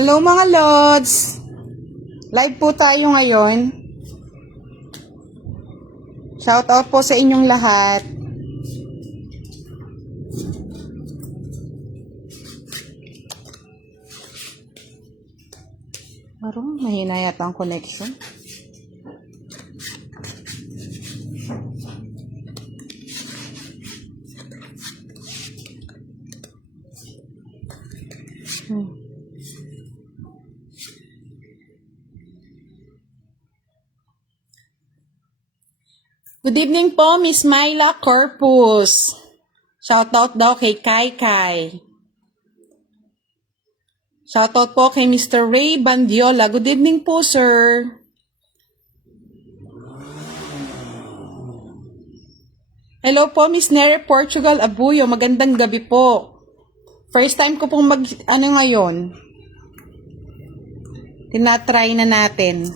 Hello mga Lods! Live po tayo ngayon. Shout out po sa inyong lahat. Marong mahina yata ang connection. Good evening po, Miss Myla Corpus. Shoutout daw kay Kai Kai. Shoutout po kay Mr. Ray Bandiola. Good evening po, sir. Hello po, Miss Nere Portugal Abuyo. Magandang gabi po. First time ko pong ngayon. Tinatry na natin.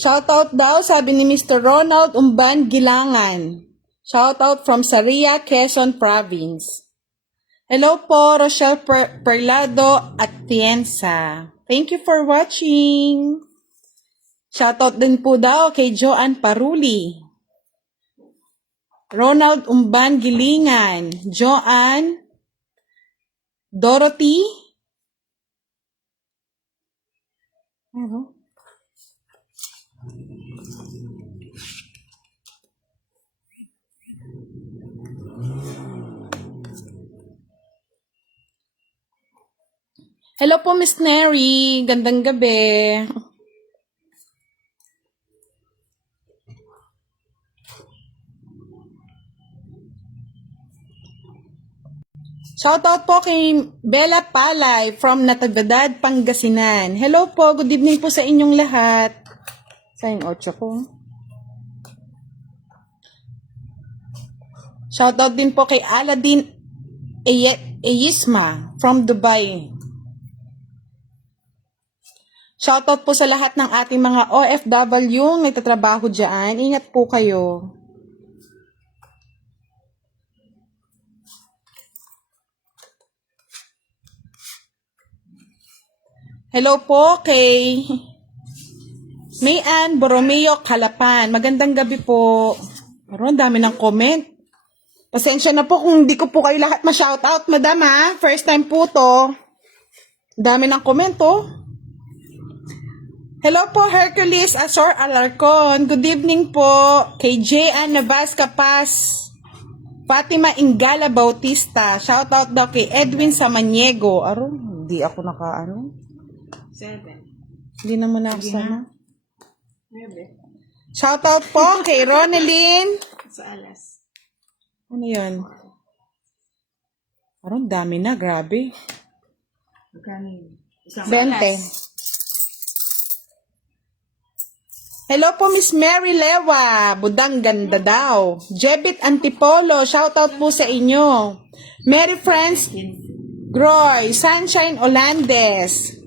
Shoutout daw, sabi ni Mr. Ronald Umban Gilangan. Shoutout from Saria, Quezon Province. Hello po, Rochelle Perlado Atienza. Thank you for watching. Shoutout din po daw kay Joanne Paruli. Ronald Umban Gilingan. Joanne. Dorothy. Ano? Hello po, Miss Neri. Gandang gabi. Shoutout po kay Bella Palay from Natividad, Pangasinan. Hello po, good evening po sa inyong lahat. Saan yung 8 ko? Shoutout din po kay Aladdin Eyisma from Dubai. Shoutout po sa lahat ng ating mga OFW na nagtatrabaho dyan. Ingat po kayo. Hello po kay Mayan Borromeo Calapan. Magandang gabi po. Pero ang dami ng comment. Pasensya na po kung hindi ko po kayo lahat ma-shoutout, madam ha. First time po to. Dami ng comment oh. Hello po, Hercules Azor Alarcon. Good evening po kay J.Ann Navas Capas. Fatima Ingala Bautista. Shoutout daw kay Edwin Samaniego. Aro, hindi ako nakaano. 7. Hindi na muna ako sama. Shoutout po kay Ronelyn. Sa alas. Ano yun? Parang dami na, grabe. Magkano yun? 20. Hello po, Miss Mary Lewa. Budang ganda daw. Jebit Antipolo, shoutout po sa inyo. Mary Friends Groy, Sunshine Olandes.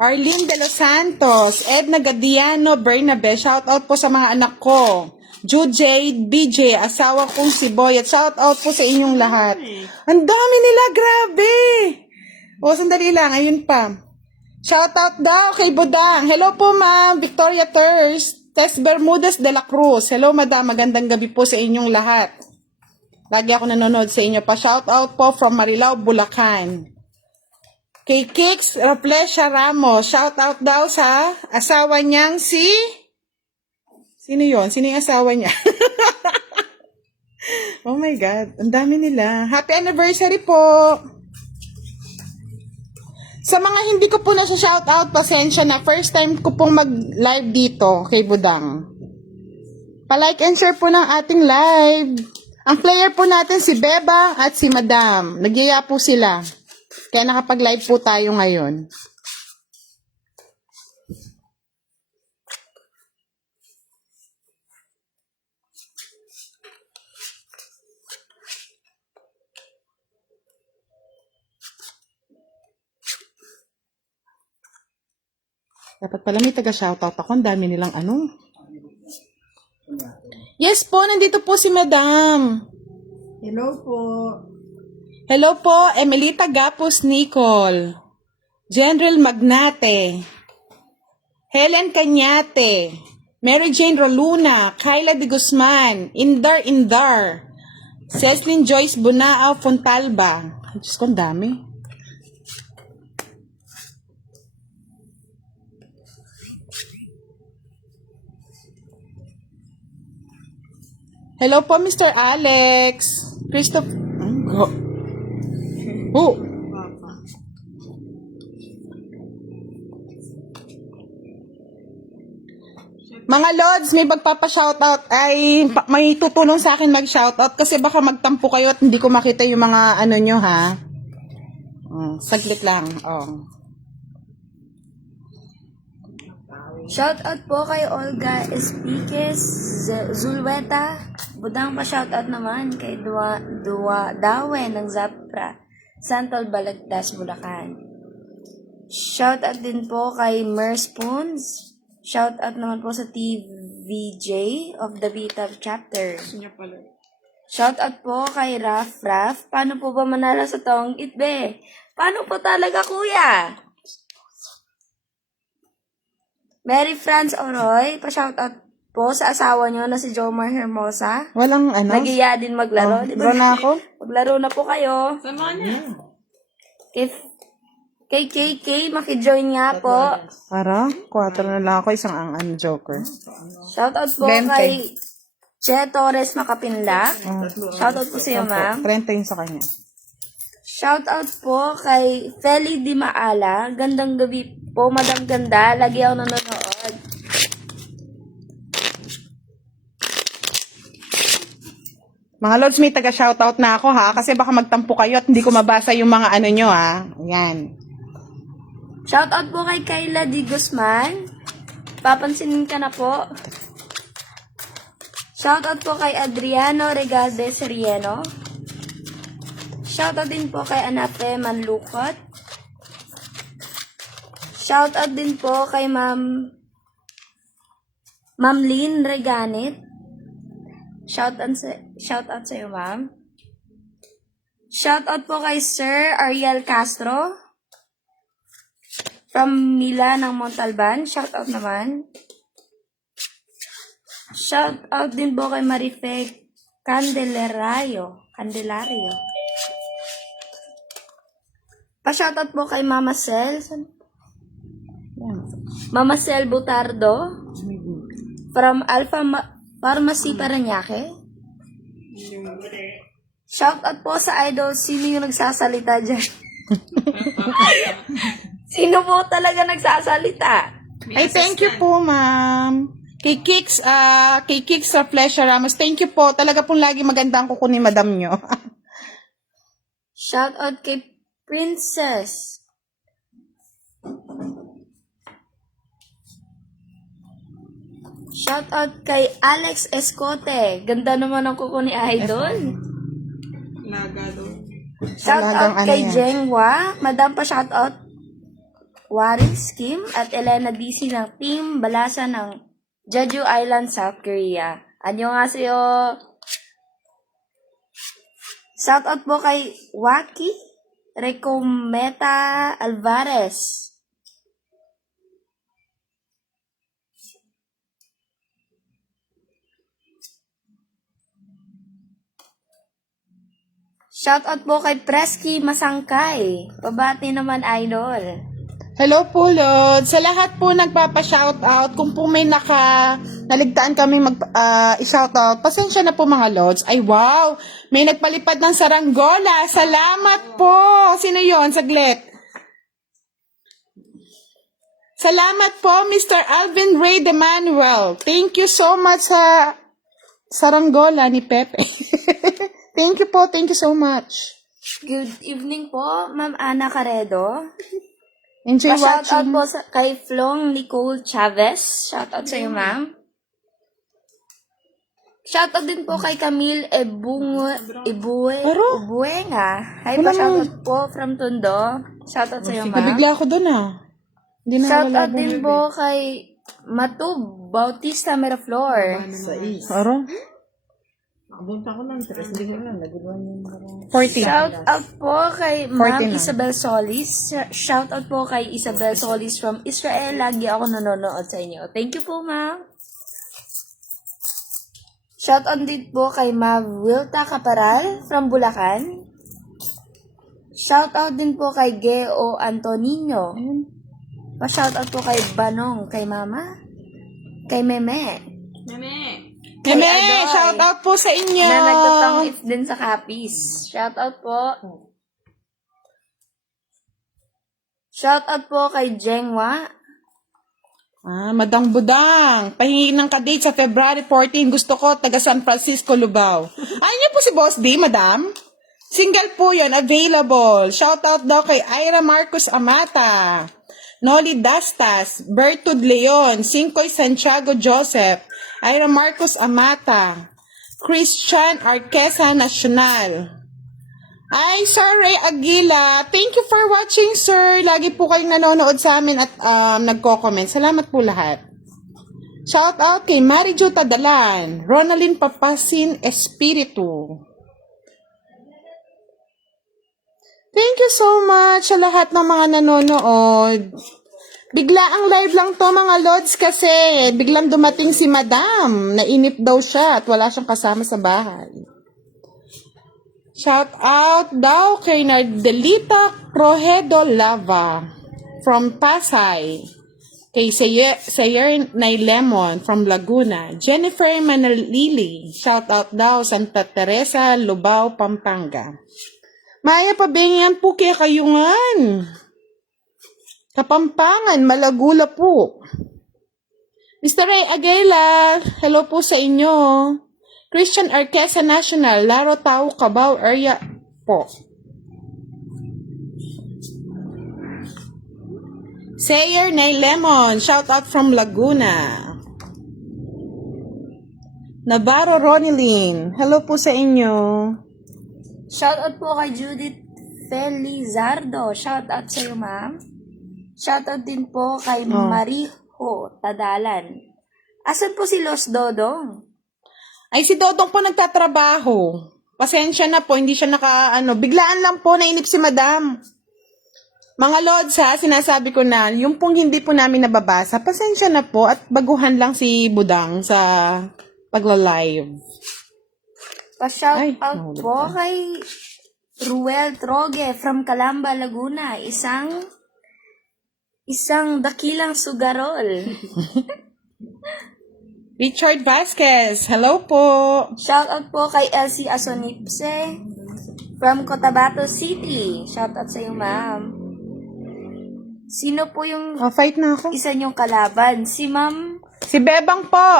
Arlene De Los Santos, Edna Gadiano Bernabe, shoutout po sa mga anak ko. Jade, BJ, asawa kong si Boy, at shoutout po sa inyong lahat. Ang dami nila, grabe! O, sandali lang, ayun pa. Shoutout daw kay Budang. Hello po, ma'am. Victoria Tess Bermudez de la Cruz. Hello, madam. Magandang gabi po sa inyong lahat. Lagi ako nanonood sa inyo pa. Shoutout po from Marilao, Bulacan. Kay Kix Raplesha Ramos, shout out daw sa asawa niyang si... Sino yon? Sino yung asawa niya? Oh my God, ang dami nila. Happy anniversary po! Sa mga hindi ko po na shout out, pasensya na. First time ko pong mag-live dito kay Budang. Pa-like and share po ng ating live. Ang player po natin si Beba at si Madam. Nagyaya po sila. Kaya nakapag-live po tayo ngayon. Dapat pala may taga-shoutout ako. Ang dami nilang ano. Yes po, nandito po si Madam. Hello po. Hello po, Emelita Gapos Nicol. General Magnate. Helen Cañate. Mary Jane Roluna. Kyla de Guzman. Indar. Ceslin Joyce Bunao Fontalba. Ay, Diyos ko, ang dami. Hello po, Mr. Alex. Christopher. Oh, Papa. mga Lods, may magpapa-shoutout ay may tutulong sa akin mag-shoutout kasi baka magtampo kayo at hindi ko makita yung mga ano nyo ha. Saglit lang. Oh. Shoutout po kay Olga Espiques Zulweta. Budang pa shoutout naman kay Dawe ng Zapra, Santol Balagtas, Bulacan. Shoutout din po kay Mer Spoons. Shoutout naman po sa TVJ of the Beta Chapter. Niya pala. Shoutout po kay Raf. Paano po ba manalo sa tong itbe? Paano po talaga, kuya? Mary Franz Oroy, pa-shoutout po sa asawa niyo na si Jomar Hermosa. Walang ano? Nagiya din maglaro. Oh, Di ba? bro na ako? Maglaro na po kayo. Sama niya. Kay KK, makijoin nga po. Para? 4 na lang ako, isang ang joker. Shoutout po 20. kay Che Torres Makapinlak. Shoutout po sa iyo, ma'am. 30 yun sa kanya. Shoutout po kay Feli Di Maala. Gandang gabi po, Madam Ganda. Lagi ako nanonood. Mga Lods, may taga-shoutout na ako ha, kasi baka magtampo kayo at hindi ko mabasa yung mga ano nyo ha. Ayan. Shoutout po kay Kyla Di Guzman. Papansinin ka na po. Shoutout po kay Adriano Regalde Serieno. Shoutout din po kay Anape Manlukot. Shoutout din po kay Ma'am Lynn Reganit. Shoutout sa iyo, ma'am. Shoutout po kay Sir Ariel Castro from Mila ng Montalban. Shoutout naman. Shoutout din po kay Marife Candelario. Pa-shoutout po kay Mama Cel. Mama Cel Butardo from Alpha Pharmacy Paranaque. Shoutout po sa idol. Sino yung nagsasalita dyan? Sino po talaga nagsasalita? Ay, thank you po, ma'am. Kay Kix sa Fleischer Ramos, thank you po. Talaga pong lagi maganda ang kuko ni madam nyo. Shoutout kay Princess. Shoutout kay Alex Escote. Ganda naman ang kuko ni Idol. Laga doon. Shoutout Talagang ano kay yan. Jengwa. Madam pa shoutout. Waris Kim at Elena DC ng Team Balasa ng Jeju Island, South Korea. Annyeonghaseyo. Shoutout po kay Waki Recometa Alvarez. Shoutout po kay Preski Masangkay. Pabati naman, idol. Hello po, Lord. Sa lahat po nagpapa-shoutout, kung po may naligtaan kami i-shoutout, pasensya na po mga Lords. Ay, wow! May nagpalipad ng saranggola. Salamat po! Sino yon? Saglit. Salamat po, Mr. Alvin Ray de Manuel. Thank you so much sa saranggola ni Pepe. Thank you po. Thank you so much. Good evening po, Ma'am Ana Caredo. Enjoy Pa-shoutout watching. po kay Flong Nicole Chavez. Shoutout sa iyo, ma'am. Shoutout din po kay Camille Ebuenga. Hi po, shoutout po from Tondo. Shoutout sa iyo, ma'am. Nabigla ako doon Hindi na Shoutout wala din po kay Matub Bautista Miraflor. Aro? Abunta ko ng 3. Hindi ko lang. Naguluhan yung 14. Shout out po kay Ma'am 49. Isabel Solis. Shout out po kay Isabel Solis from Israel. Lagi ako nanonood sa inyo. Thank you po, ma'am. Shout out din po kay Ma'am Wilta Caparal from Bulacan. Shout out din po kay Geo Antonino. Pa-shout out po kay Banong, kay Mama, kay Meme. Meme. Kay Meme, Adoy. shout out po sa inyo. Na nagtatang if din sa Capiz. Shout out po. Shout out po kay Jengwa. Madang Budang. Pahingi ng kadate sa February 14. Gusto ko, taga San Francisco, Lubao. Ayun niyo po si Boss D, madam. Single po yun, available. Shout out daw kay Ira Marcos Amata, Noli Dastas, Bertud Leon, Cincoy Santiago Joseph, Ira Marcos Amata, Christian Arquesa Nacional. Ay, Sir Ray Aguila, thank you for watching, sir. Lagi po kayong nanonood sa amin at nagko-comment. Salamat po lahat. Shout out kay Marijo Tadalan, Ronaldin Papasin Espiritu. Thank you so much sa lahat ng mga nanonood. Bigla ang live lang to mga lods kasi biglang dumating si madam. Nainip daw siya at wala siyang kasama sa bahay. Shout out daw kay Nardelita Prohedo Lava from Pasay. Kay Sayer Nay Lemon from Laguna. Jennifer Manalili. Shout out daw Santa Teresa, Lubao, Pampanga. Maya pabingyan po kaya kayungan. Kapampangan, Malagula po. Mr. Ray Aguila, hello po sa inyo. Christian Arquesa National, Laro Tao, Cabao area po. Sayer Nay Lemon, shout out from Laguna. Navarro Ronilyn, hello po sa inyo. Shout out po kay Judith Felizardo. Shout out sa iyo, ma'am. Shout out din po kay Mariho Tadalan. Asan po si Los Dodong? Ay, si Dodong po nagtatrabaho. Pasensya na po, hindi siya biglaan lang po, nainip si madam. Mga lods ha, sinasabi ko na, yung pong hindi po namin nababasa, pasensya na po at baguhan lang si Budang sa pagla-live. Pa-shout out nahulog po ka. kay Ruel Troge from Calamba, Laguna. Isang dakilang sugarol. Richard Vasquez, hello po. Shout out po kay Elsie Asonipse from Cotabato City. Shout out sa iyo, ma'am. Sino po yung Fight na ako. isa niyong kalaban? Si ma'am? Si Bebang po.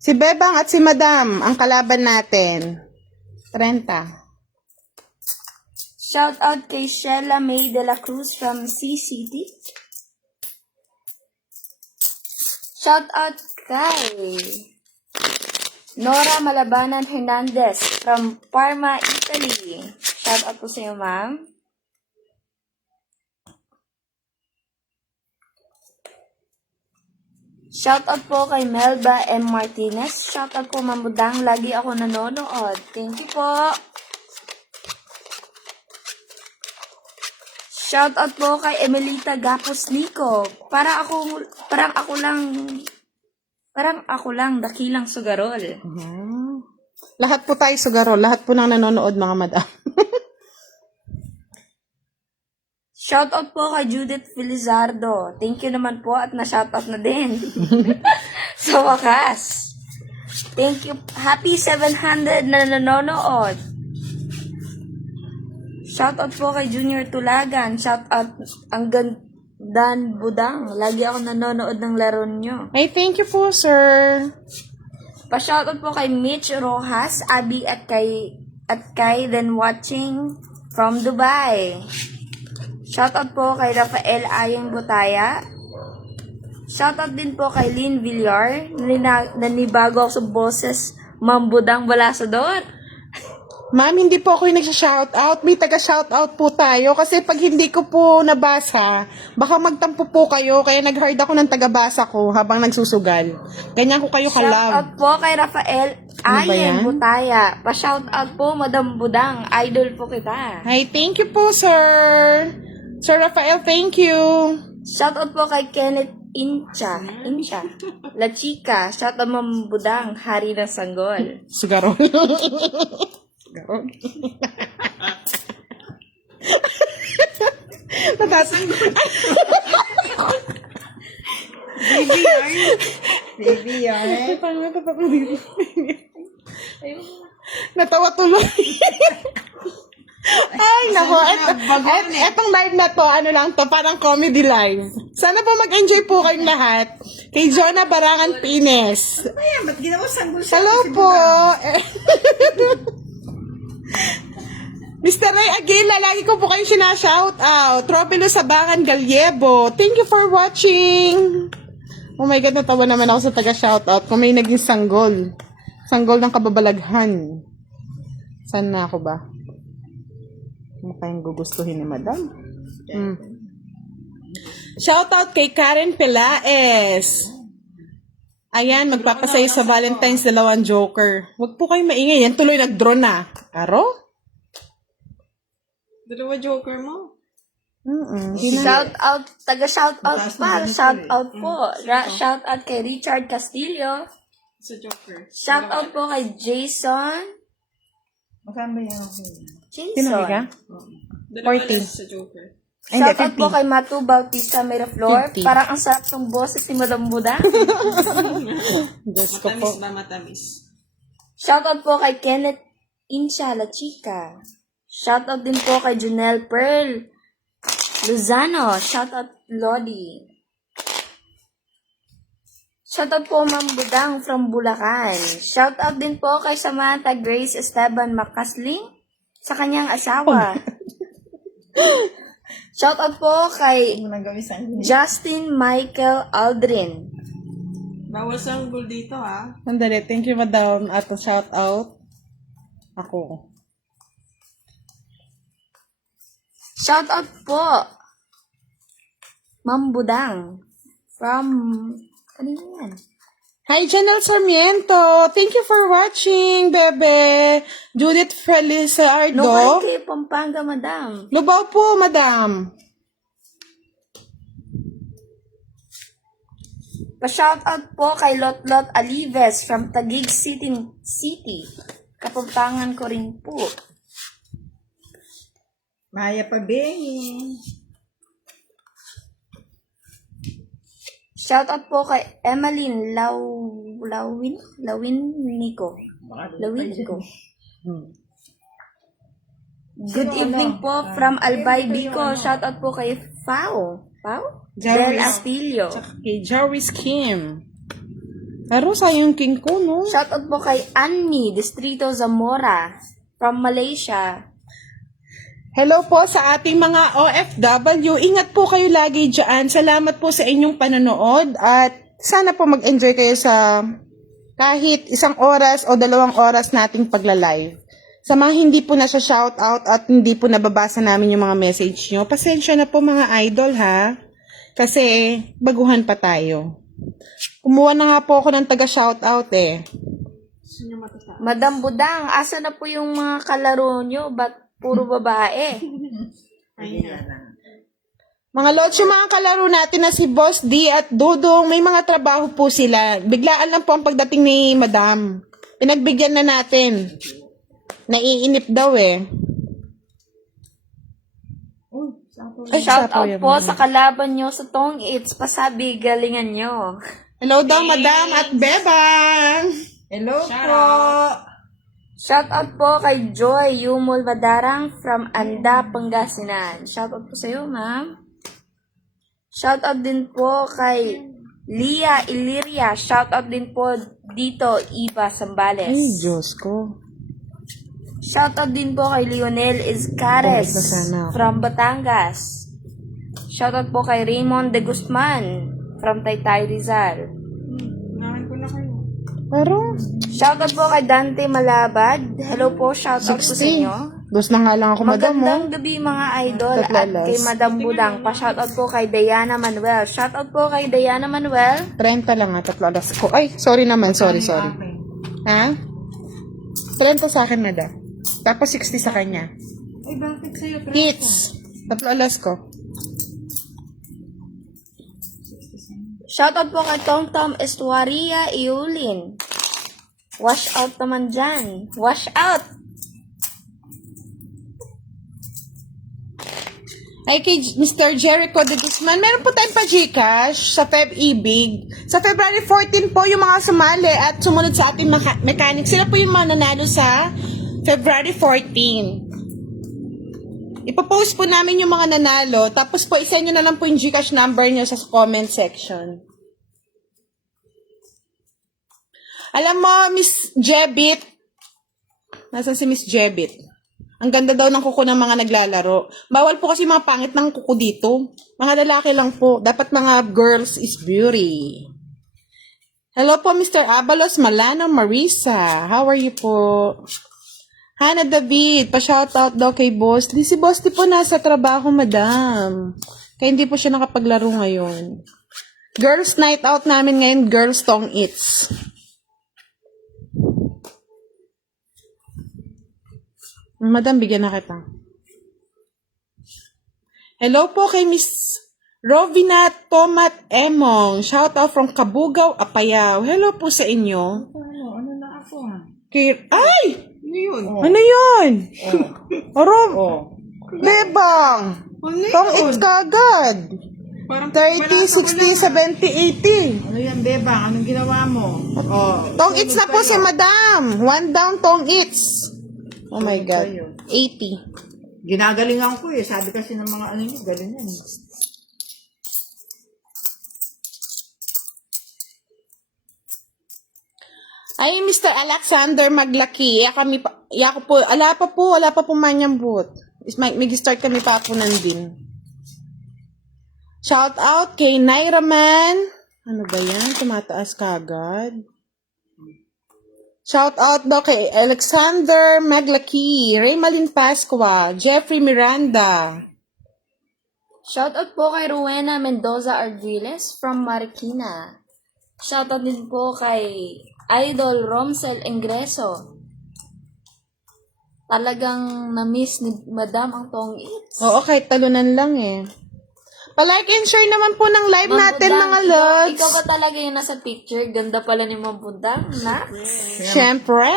Si Bebang at si Madam, ang kalaban natin. 30. Shout out kay Sheila May de la Cruz from C-City. Shout out kay Nora Malabanan Hernandez from Parma, Italy. Shout out po sa iyo, ma'am. Shout out po kay Melba M. Martinez. Shout out po, Ma'am Budang. Lagi ako nanonood. Thank you po. Shout out po kay Emelita Gapos Nico. Parang ako lang dakilang sugarol. Lahat po tayo sugarol. Lahat po nang nanonood, mga madam. Shout out po kay Judith Felizardo. Thank you naman po at na-shout out na din. Sa wakas. Thank you. Happy 700 na nanonood. Shout out po kay Junior Tulagan. Shout out ang Dan Budang. Lagi ako nanonood ng laro nyo. Ay, thank you po, sir. Pa-shout out po kay Mitch Rojas, Abby at kay then watching from Dubai. Shoutout po kay Rafael Ayeng Butaya. Shoutout din po kay Lynn Villar. Nanibago ako sa boses Ma'am Budang Balasador. Ma'am, hindi po ako yung nagsha-shoutout. May taga-shoutout po tayo. Kasi pag hindi ko po nabasa, baka magtampo po kayo. Kaya nag-hard ako ng taga-basa ko habang nagsusugal. Ganyan ko kayo Shoutout ka-love. po kay Rafael Ano ba Ayen yan? Butaya. Pa-shoutout po, Madam Budang. Idol po kita. Hi, thank you po, sir. Sir Rafael, thank you. Shoutout po kay Kenneth Incha. La Chica. Shoutout Ma'am Budang. Hari ng Sanggol. Sugarol. Sugarol. Baby yarn. Natawa tuloy. Ay, nako. Etong live na to, ano lang to, parang comedy live. Sana po mag-enjoy po kayong lahat. Kay Jonah Barangan Pines. Ayan, ba't ginawa sanggol siya? Hello Kasi po. buka. Mr. Ray Aguila, lagi ko po kayo sinashout out. Tropilo Sabangan Gallego. Thank you for watching. Oh my God, natawa naman ako sa taga-shout out. Kung may naging sanggol. Sanggol ng kababalaghan. Saan na ako ba? Ano kayong gugustuhin ni Madam? Shout out kay Karen Pelaes. Ayan, magpapasaya sa Valentine's dalawang joker. Huwag po kayong maingay. Yan tuloy nag-draw na. Karo? Dalawa joker mo. Shoutout, taga-shoutout Mataas pa. na ganito Shoutout po. Shoutout kay Richard Castillo. Sa joker. Shoutout po kay Jason. Magkano ba yan? Sino ka? Dalawa 40. lang sa joker. Ay, hindi, Shoutout po kay Matu Bautista Miraflor. 50. Parang ang sarap ng boses ni Madam Buda. Diyos ko po. Matamis ba matamis? Shoutout po kay Kenneth Incha La Chica. Shoutout din po kay Junel Pearl Luzano. Shoutout Lodi. Shoutout po Ma'am Budang from Bulacan. Shoutout din po kay Samantha Grace Esteban Macasling sa kanyang asawa. Shoutout po kay Ano nagawin sanggol? Justin Michael Aldrin. Bawal sanggol dito ha. Sandali, thank you, Madam. At shout out. Ako. Shoutout po Ma'am Budang from kanina yan. Hi, Janelle Sarmiento. Thank you for watching, bebe. Judith Felizardo. Nukay kayo Pampanga, Madam. Lubaw po, Madam. Pa-shoutout po kay Lotlot Alives from Taguig City. Kapampangan ko rin po. Maya Pabeng. Shoutout po kay Emmeline Lawinico. Good evening po from Albay, Bico. Shoutout po kay Pao. Del Astilio. Kay Jarvis Kim. Pero sayang king ko, no? Shoutout po kay Annie Distrito Zamora from Malaysia. Hello po sa ating mga OFW. Ingat po kayo lagi dyan. Salamat po sa inyong panonood at sana po mag-enjoy kayo sa kahit 1 oras o 2 oras nating pagla-live. Sa mga hindi po na siya shoutout at hindi po nababasa namin yung mga message nyo, pasensya na po mga idol ha. Kasi baguhan pa tayo. Kumuha na nga po ako ng taga-shoutout eh. Madam Budang, asa na po yung mga kalaro nyo? Ba't puro babae? Mga lods, yung mga kalaro natin na si Boss D at Dudong, may mga trabaho po sila. Biglaan lang po ang pagdating ni Madam. Pinagbigyan na natin. Naiinip daw eh. Ay, Shoutout sapo po yan. sa kalaban nyo sa Tong It's. Pasabi, galingan nyo. Hello daw, Madam at Bebang. Hello po. Shoutout po kay Joy Yumol Madarang from Anda, Pangasinan. Shoutout po sa iyo, ma'am. Shoutout din po kay Lia Iliria. Shoutout din po dito, Iba Sambales. Ay, Diyos ko. Shoutout din po kay Lionel Izcares Bumalik na sana ako. from Batangas. Shoutout po kay Raymond de Guzman from Taytay Rizal. Nahan ko na kayo. Pero, Shoutout po kay Dante Malabad. Hello po, shoutout po sa inyo. 2 na nga lang ako, Madam. Magandang Oh. gabi mga idol at Tatlalas. kay Madam Budang. Pa-shoutout po kay Diana Manuel. Shoutout po kay Diana Manuel. 30 lang ha, 3 alas ko. Ay, sorry naman, sorry. Okay. Ha? 30 sa akin, madam. Tapos 60 sa kanya. Ay, bakit sa'yo? Hits. Tatlo alas ko. Shoutout po kay Tom Tom Estuaria Iulin. Wash out naman dyan. Wash out! Ay, kay Mr. Jericho de Guzman, meron po tayong pa-Gcash sa Feb Ibig. Sa February 14 po yung mga sumali at sumunod sa ating mechanic. Sila po yung mga nanalo sa February 14. Ipopost po namin yung mga nanalo, tapos po isend nyo na lang po yung Gcash number nyo sa comment section. Alam mo, Miss Jebit, nasan si Miss Jebit? Ang ganda daw ng kuko ng mga naglalaro. Bawal po kasi mga pangit ng kuko dito. Mga lalaki lang po. Dapat mga girls is beauty. Hello po, Mr. Abalos Malano Marisa. How are you po? Hannah David, pa-shoutout daw kay Boss Lee. Si Boss Lee po nasa trabaho, madam. Kaya hindi po siya nakapaglaro ngayon. Girls night out namin ngayon, Girls Tong Eats. Madam, bigyan na kita. Hello po kay Miss Rovina Tomat Emong. Shout out from Kabugaw, Apayao. Hello po sa inyo. Ano na ako ha? Ay! Ano yun? Ano yun? Arom, bebang. Ano yun? Tong it's kagad. Parang 30, 60, 70, 80. Ano yan, Beba? Anong ginawa mo? Tong it's na po si Madam. One down, Tong it's. Oh my God. 80. Ginagalingan ko eh. Sabi kasi ng mga ano nyo, galing yan. Ay, Mr. Alexander Maglaki. Wala pa po manyambot. Mag-start kami papunan din. Shout out kay Naira Man. Ano ba yan? Tumataas kagad. Shout out daw kay Alexander Maglaki, Raymalin Pascua, Jeffrey Miranda. Shoutout po kay Rowena Mendoza Ardiles from Marikina. Shoutout din po kay Idol Romsel Ingreso. Talagang na-miss ni Madam ang Tong Eats. Oo, kahit talunan lang eh. Pa-like and share naman po ng live natin, Budang, mga lods. Ikaw ba talaga yung nasa picture? Ganda pala ni Ma'am Budang, na? Siyempre,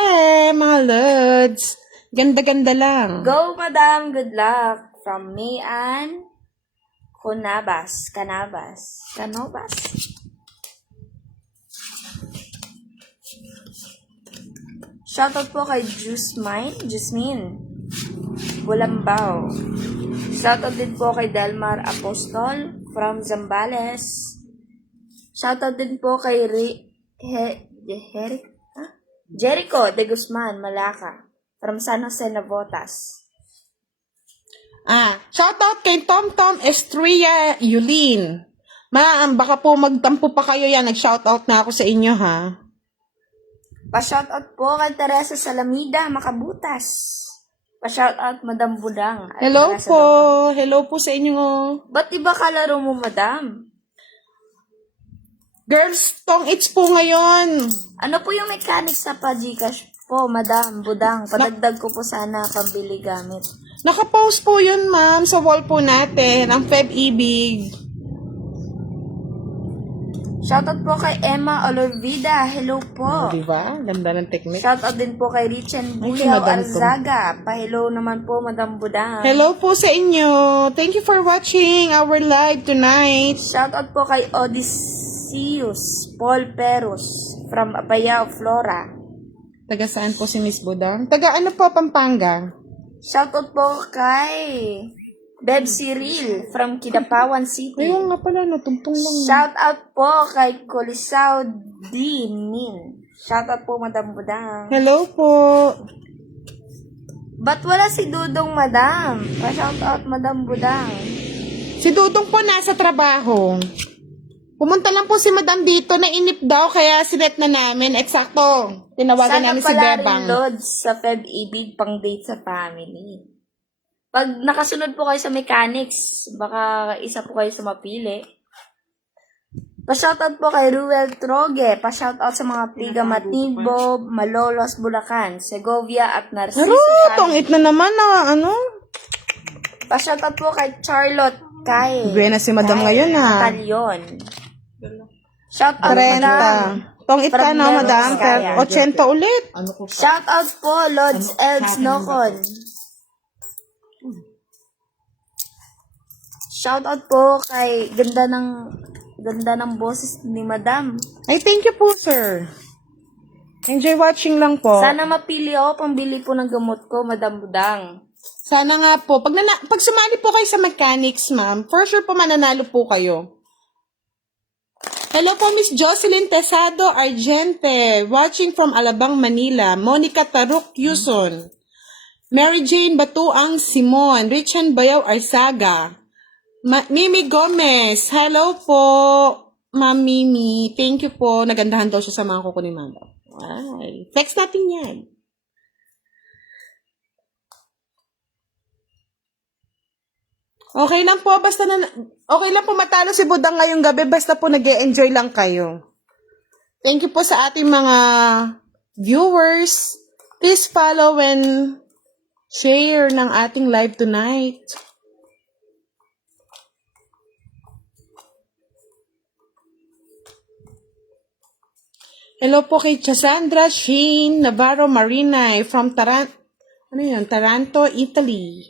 mga lods. Ganda-ganda lang. Go, Madam! Good luck! From Mayan Canobas. Shoutout po kay Jasmine Bulambao. Shoutout din po kay Delmar Apostol from Zambales. Shoutout din po kay Jericho de Guzman, Malacca from San Jose, Navotas. Shoutout kay Tom Tom Estrella Yulin. Ma'am, baka po magtampo pa kayo yan. Nag-shoutout na ako sa inyo, ha? Pa-shoutout po kay Teresa Salamida, Makabutas. Pa-shoutout, Madam Budang. Ay, Hello Teresa po. naman. Hello po sa inyo. Ba't iba kalaro mo, Madam? Girls, Tong It's po ngayon. Ano po yung mechanics sa pa-Gcash po, Madam Budang? Padagdag ko po sana pambili gamit. Nakapost po yun, ma'am, sa wall po natin. Ang Feb Ibig. Shoutout po kay Emma Olorvida. Hello po. Diba? Ganda ng technique. Shoutout din po kay Richen Ay, kay Buyaw Madam to. Arzaga. Pa-hello naman po, Madam Budang. Hello po sa inyo. Thank you for watching our live tonight. Shoutout po kay Odysseus Paul Perus from Apayao, Flora. Taga saan po si Miss Budang? Taga ano po, Pampanga? Shoutout po kay Beb Cyril from Kidapawan City. Ayun nga pala, natumpong lang. Shoutout po kay Colisao D. Min. Shoutout po, Madam Budang. Hello po. Ba't wala si Dudong, Madam? Pa-shoutout, Madam Budang. Si Dudong po nasa trabaho. Pumunta lang po si Madam dito, nainip daw, kaya sinet na namin. Eksakto. Tinawagan namin si Sana Bebang. pala rin loads sa Feb Ibig pang date sa family. Pag nakasunod po kayo sa mechanics, baka isa po kayo sa mapili. Pa-shoutout po kay Ruel Troge. Pa-shoutout sa mga tiga Matnibo, Malolos, Bulacan, Segovia at Narciso. Pero, tongit na naman na, ano? Pa-shoutout po kay Charlotte Kay. Buena si madam ngayon, ha? Batalyon. Shoutout 30. Tongit ka, no, madam? 80 ulit. Ano ko pa? Shoutout po Lods Elds Nocon. Shoutout po kay ganda ng boses ni Madam. Ay, thank you po, sir. Enjoy watching lang po. Sana mapili ako pambili po ng gamot ko, Madam Budang. Sana nga po. Pag sumali po kayo sa mechanics, ma'am, for sure po mananalo po kayo. Hello po, Miss Jocelyn Pesado Argente, watching from Alabang, Manila. Monica Taruk Yuson. Mary Jane Batuang Simon. Richan Bayaw Arsaga. Mimi Gomez. Hello po, Ma'am Mimi. Thank you po. Nagandahan daw siya sa mga kuko ni Mama. Ay, text natin yan. Okay lang po, okay lang po matalo si Budang ngayong gabi, basta po nag-e-enjoy lang kayo. Thank you po sa ating mga viewers. Please follow and share ng ating live tonight. Hello po kay Cassandra Shane Navarro Marinay from Taranto, Italy.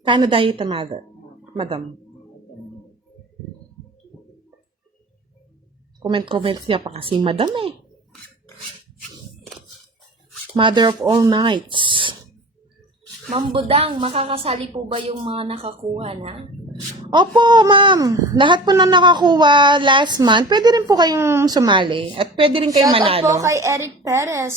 Canada ito, madam. Comment siya pa kasi, madam eh. Mother of all nights. Ma'am Budang, makakasali po ba yung mga nakakuha na? Opo, ma'am. Lahat po na nakakuha last month, pwede rin po kayong sumali. At pwede rin kayong Shoutout po manalo. kay Eric Perez,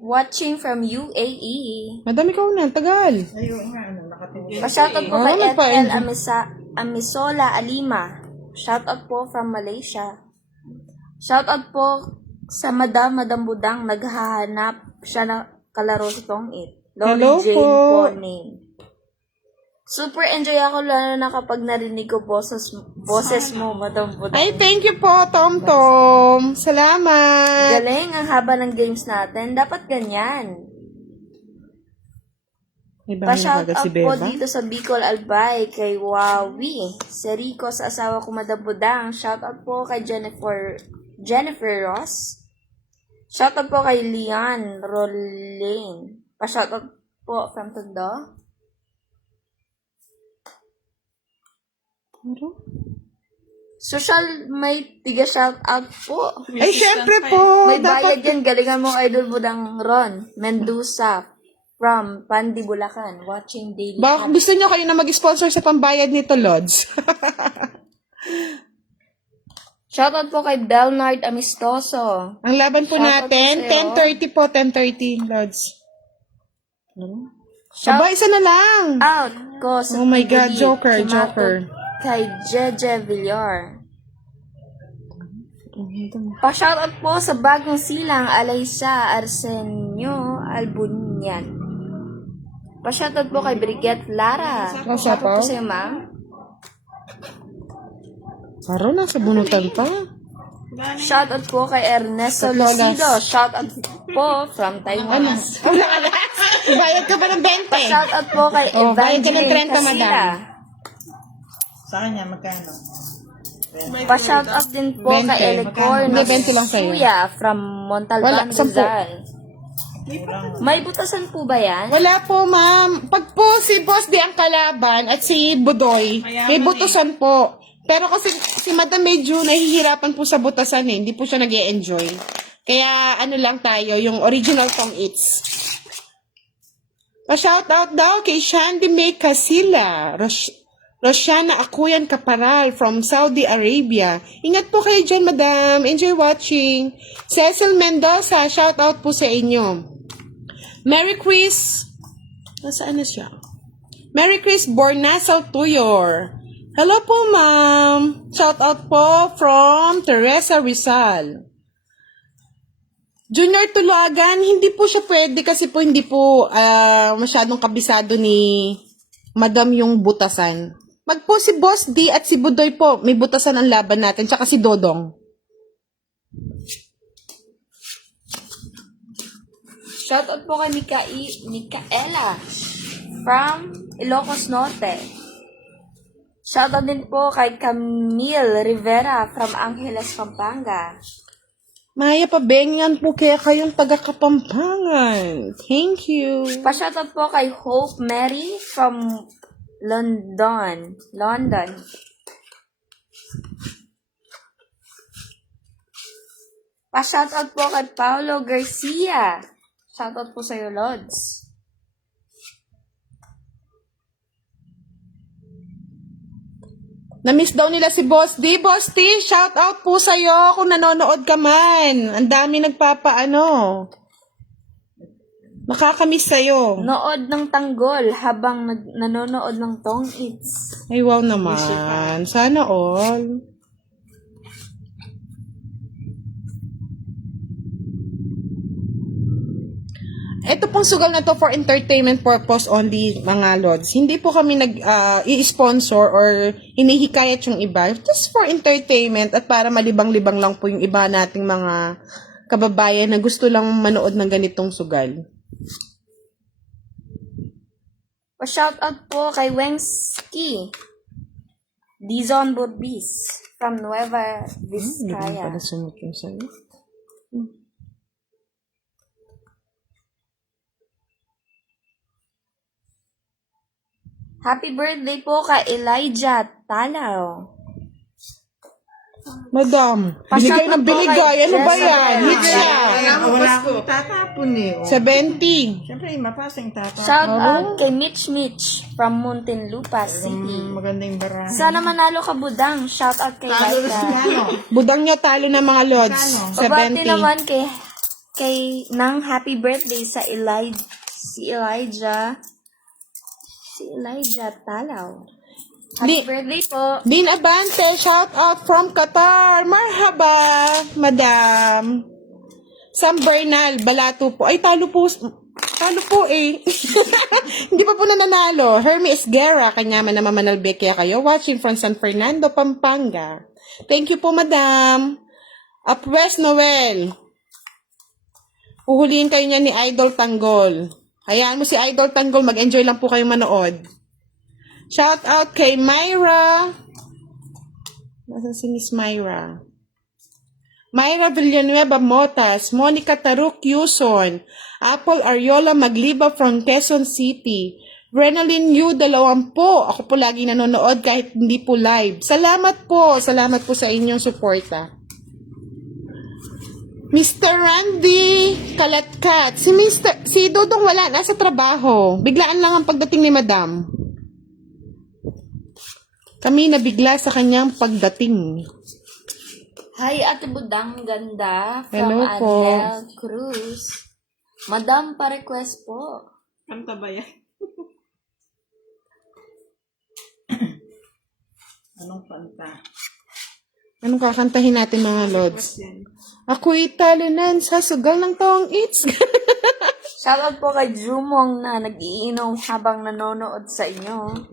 watching from UAE. Madam, ikaw na, tagal. Ayun nga, ano, nakatingin. Pa-shoutout po Oh, kay ano pa, Ethel Angie? Amisola Alima. Shoutout po from Malaysia. Shoutout po sa Madam Budang, naghahanap siya ng kalaro sa Tongit. Hello Lori Jane po. po name. Super enjoy ako lalo na kapag narinig ko boses mo, Madam Budang. Ay, thank you po, Tom Tom. Salamat. Galing, ang haba ng games natin. Dapat ganyan. May Pa-shout bahay na out si po Beba. dito sa Bicol Albay kay Wawi. Si Rico sa asawa ko Madam Budang. Shout out po kay Jennifer Ross. Shout out po kay Lian Rolane. Pa-shout out po from Tondo. Social may tiga shout out po. Ay, syempre po. May bayad Dapat, yan. Galingan mo Idol Budang Ron Mendoza from Pandi, Bulacan. Watching daily. baka gusto nyo kayo na mag-sponsor sa pambayad nito, Lods. Shoutout po kay Belnard Amistoso. Ang laban po Shoutout natin, po sa'yo. 10:30 po, 10:30, Lods. Shout Aba, isa na lang. out ko sa Oh my God, Puguli, Joker, Kimato, Joker. Kay Jeje Villar. Pa-shoutout po sa Bagong Silang, Alaysa Arsenio Albunyan. Pa-shoutout po kay Brigitte Lara. Nasa Shoutout po pa? sa'yo, ma'am. Paro, nasa bunutan pa. Shoutout po kay Ernesto Lolas. Lucido. Shoutout po from Taiwan. Wala alas. Bayad ka pa ng 20. Pa-shoutout po kay Oh, bayad ka ng Evangeline 30, madam. Casilla. Sa kanya, magkano? Pa-shoutout din po 20. kay Elecor Hindi, 20 lang sa'yo. Suya from Montalban, Wala, 10. Rizal. May butasan po ba yan? Wala po, ma'am. Pag po si Boss Di ang kalaban at si Budoy, may butusan po. Pero kasi si Madam medyo nahihirapan po sa butasan eh. Hindi po siya nag-e-enjoy. Kaya ano lang tayo, yung original Tong Eats. Pa-shoutout daw kay Shandy May Casilla. Rosiana Akuyan Kaparal from Saudi Arabia. Ingat po kayo dyan, Madam. Enjoy watching. Cecil Mendoza, shoutout po sa inyo. Merry Chris. Nasaan na siya? Merry Chris Bornasaw Tuyor. Hello po, ma'am. Shoutout po from Teresa Rizal. Junior Tulagan, hindi po siya pwede kasi po hindi po masyadong kabisado ni Madam yung butasan. Mag po si Boss D at si Budoy po. May butasan ang laban natin. Tsaka si Dodong. Shoutout po kay Micaela from Ilocos Norte. Shoutout din po kay Camille Rivera from Angeles, Pampanga. Maya pabengan po kaya kayong taga-Kapampangan. Thank you. Pa-shoutout po kay Hope Mary from London. Pa-shoutout po kay Paulo Garcia. Shoutout po sa'yo, Lods. Na-miss daw nila si Boss D. Boss D, shout out po sa'yo kung nanonood ka man. Ang dami nagpapaano. Makakamiss sa'yo. Nood ng tanggol habang nanonood ng Tong Eats. Ay, wow naman. Sana all. Ito pong sugal na to for entertainment purpose only, mga lods. Hindi po kami i-sponsor or hinihikayat yung iba. Just for entertainment at para malibang-libang lang po yung iba nating mga kababayan na gusto lang manood ng ganitong sugal. Pa-shoutout po kay Wengski Dizon Budbis from Nueva Vizcaya. Para sumot yung sa'yo. Happy birthday po kay Elijah Talaw. Madam, binigay Pa-shoutout ng po binigay. kay Ano ba yan? Jezebel. Hit siya. Wala akong tatapon eh. 70. Siyempre, mapasang tatapon. Shoutout kay Mitch from Muntinlupa City. Maganda yung barahan. Sana manalo ka, Budang. Shoutout kay Laika. Budang niya talo ng mga lods. Babati 70. naman kay nang happy birthday sa Elijah Talaw. Happy birthday po. Din Abante, shout out from Qatar. Marhaba, madam. Sam Bernal, Balato po. Ay, talo po eh. Hindi pa po nananalo. Hermes Guerra, kanya man naman manalbekya kayo. Watching from San Fernando, Pampanga. Thank you po, madam. Up West Noel. Uhulihin kayo niya ni Idol Tanggol. Hayaan mo si Idol Tanggol, mag-enjoy lang po kayo manood. Shout out kay Myra. Nasaan si Miss Myra? Myra Villanueva Motas, Monica Taruk Yuson, Apple Ariola Magliba from Quezon City, Renalyn Yu 20. Ako po lagi nanonood kahit hindi po live. Salamat po sa inyong suporta. Mr. Randy Kalatkat. Si Dodong wala, nasa trabaho. Biglaan lang ang pagdating ni Madam. Kami nabigla sa kanyang pagdating. Hi, Ate Budang, ganda. From Hello po. Adel Cruz. Madam, pa-request po. Kanta ba yan? Anong kanta? Anong kakantahin natin mga lods? Ako'y talunan sa sugal ng Tong Eats. Shoutout po kay Jumong na nag-iinom habang nanonood sa inyo.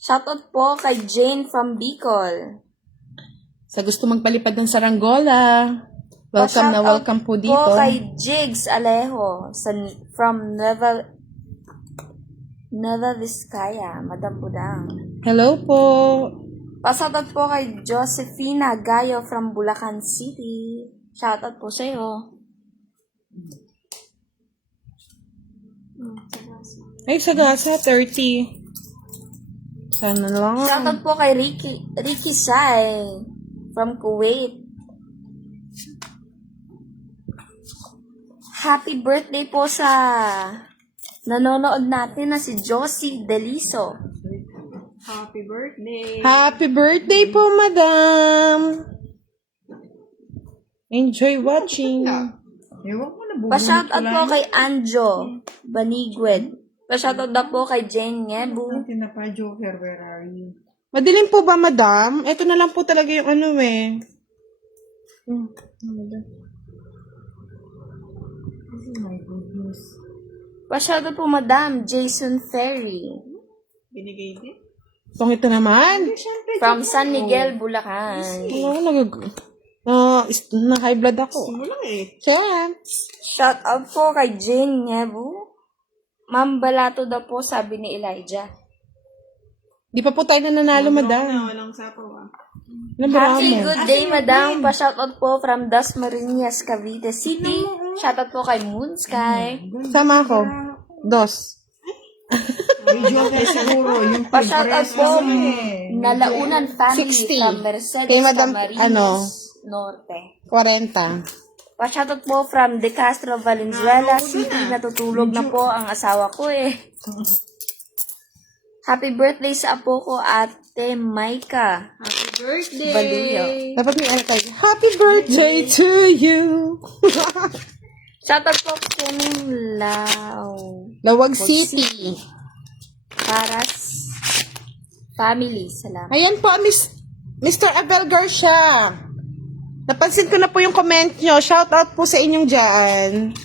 Shoutout po kay Jane from Bicol. Sa gusto magpalipad ng saranggola. Welcome na Pa-shoutout welcome po dito. po kay Jigs Alejo from Nueva Vizcaya, Madam Budang. Hello po. Pa-shoutout po kay Josefina Gayo from Bulacan City. Shoutout po sa'yo. Ay, sagasa, 30. Sana lang. Shoutout po kay Ricky Sai from Kuwait. Happy birthday po sa nanonood natin na si Josie Deliso. Happy birthday. Happy birthday po, madam. Enjoy watching. Ewan ko na bubunot Pa-shoutout po kay Anjo Banigwed. Pa-shoutout daw po kay Jane Ngebu. Tinapa Joker, where are you? Madilim po ba, madam? Ito na lang po talaga yung ano eh. Oh my goodness. Pa-shoutout po, Madam Jason Ferry. Binigay din. Itong ito naman. Siyempre, From San Miguel, Bulacan. Na-high blood ako. mo lang eh. Chance. Shoutout po kay Jane Ngebu. Ma'am Balato daw po, sabi ni Elijah. Di pa po tayo nananalo, madam. Walang sapaw ah. Happy Nabramo. good day, Madam. Pa-shoutout po from Dasmariñas, Cavite City. Shoutout po kay Moon Sky. Sama ako. Dos. Medyo okay siguro. Yung Pa-shoutout po Nalaunan family 60. from Mercedes Kay Madam, Camarines Norte. 40. Pa-shoutout po from De Castro, Valenzuela City. Natutulog na po ang asawa ko eh. Happy birthday sa apo ko, Ate Maika happy birthday. Baluyo. Dapat may ano tayo. Happy birthday to you. Shoutout po Kuning Lao. Lawag City. Paras family. Salamat. Ayan po, Mr. Abel Garcia. Napansin ko na po yung comment nyo. Shout out po sa inyong dyan.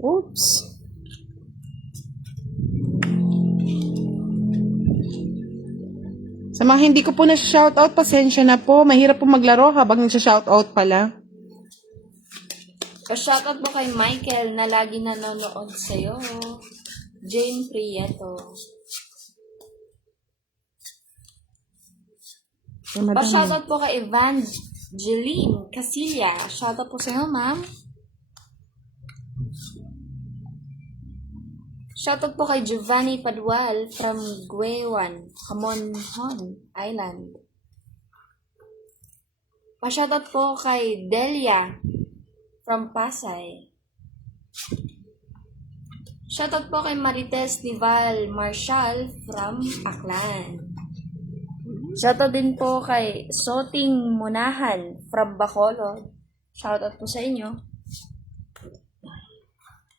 Oops. Sa mga hindi ko po na-shoutout, pasensya na po. Mahirap po maglaro habang nasa-shoutout pala. Pa-shoutout po kay Michael na lagi nanonood sa'yo. Jane Prieto. Pa-shoutout po kay Evangeline Casilla. Shoutout po sa'yo, ma'am. Shoutout po kay Giovanni Padual from Guewan, Hamonhon Island. Pa-shoutout po kay Delia from Pasay. Shoutout po kay Marites Nival Marshall from Aklan. Shoutout din po kay Soting Munahan from Bacolod. Shoutout po sa inyo.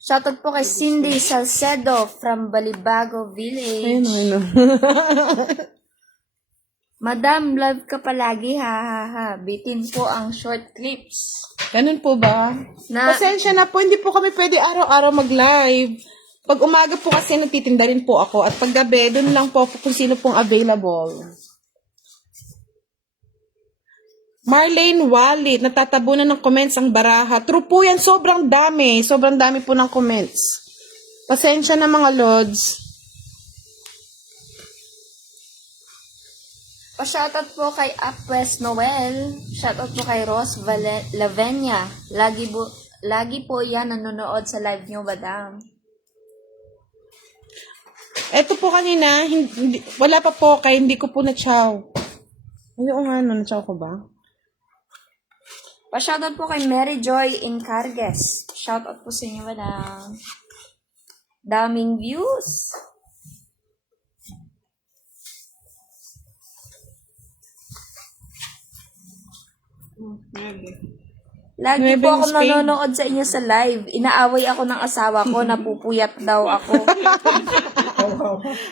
Shoutout po kay Cindy Salcedo from Balibago Village. Ayun. Madam, love ka palagi, ha ha ha. Bitin po ang short clips. Ganun po ba? Pasensya na po, hindi po kami pwede araw-araw mag-live. Pag umaga po kasi nagtitinda rin po ako at pag gabi, dun lang po kung sino pong available. Marlene Wallet, natatabunan ng comments ang baraha. True po yan, sobrang dami. Sobrang dami po ng comments. Pasensya na mga lods. Pa-shoutout po kay Upwest Noel. Shoutout po kay Ross Lavenia. Lagi po yan nanonood sa live nyo, madam. Eto po kanina, wala pa po kaya hindi ko po na-chow. Ayun nga, na-chow ko ba? Pa-shoutout po kay Mary Joy Incargues. Shoutout po sa inyo, madam. Daming views. Lagi Nueve po ako in Spain. nanonood sa inyo sa live. Inaaway ako ng asawa ko, napupuyat daw ako.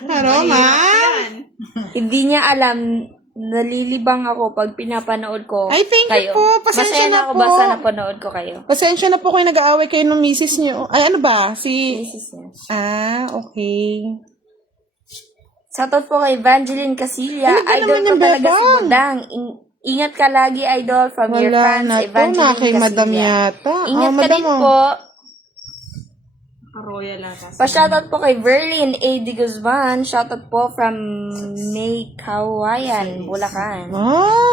Aroma? Hindi niya alam, nalilibang ako pag pinapanood ko Ay, thank you kayo. po. Pasensya Masaya na ako po. basta napanood ko kayo. Pasensya na po kayo nag-aaway kayo ng misis niyo. Ay, ano ba? Misis niya. Okay. Shoutout po kay Evangeline Casilla. Ano ba Idol naman ko yung talaga si bebang? Budang. Ingat ka lagi, idol, from your Wala fans, na to. Evangeline Na kay Casilla. madam yata. Ingat ka madam, din oh. po. Royal ata. Pa-shoutout po kay Verlin A. De Guzman. Shoutout po from May Kawayan, Bulacan. Ah,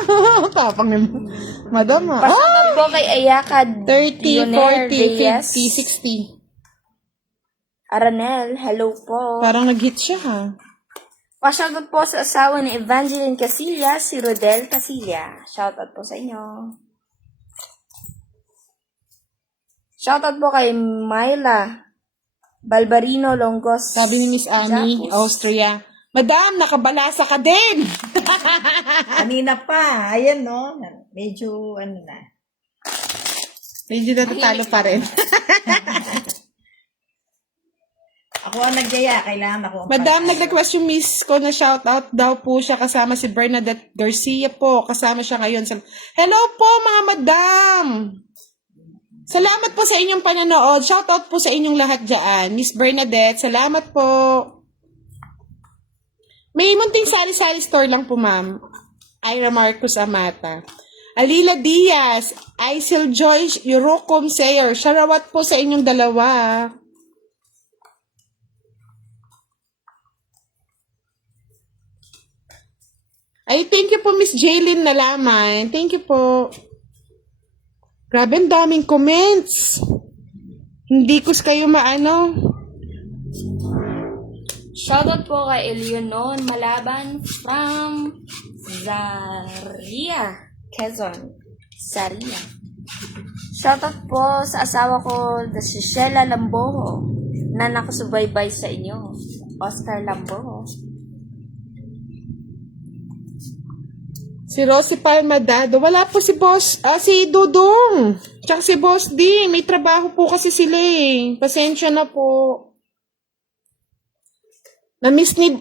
tapang ni madam. Ah, Pa-shoutout po kay Ayaka 30, Dioner 40, Reyes. 50, 60. Aranel, hello po. Parang nag-hit siya ha. Pa-shoutout po sa asawa ni Evangeline Casilla, si Rodel Casilla. Shoutout po sa inyo. Shoutout po kay Myla Balbarino Longos. Sabi ni Miss Annie, Japos. Austria. Madam, nakabalasa ka din! Kanina pa. Ayan, no? Medyo, ano na. Medyo natatalo pa rin. Ako ang nagyaya, kailangan ako. Madam, nag-request yung miss ko na shoutout daw po siya kasama si Bernadette Garcia po. Kasama siya ngayon. Hello po mga madam! Salamat po sa inyong pananood. Shoutout po sa inyong lahat dyan. Miss Bernadette, salamat po. May munting sari-sari store lang po, ma'am. Ira Marcos Amata. Alila Diaz, Aisel Joyce, Eurocom Sayer. Sharawat po sa inyong dalawa. Ay, thank you po, Miss Jaylin Nalaman. Thank you po. Grabe, ang daming comments. Hindi ko kayo maano. Shoutout po kay Eleonon Malaban from Zaria, Quezon. Zaria. Shoutout po sa asawa ko, si Sheila Lamboho, na nakasubaybay sa inyo. Oscar Lamboho. Si Rosie Palmadado. Wala po si Boss, si Dudong. Tsaka si Boss D. May trabaho po kasi sila eh. Pasensya na po. Na-miss ni...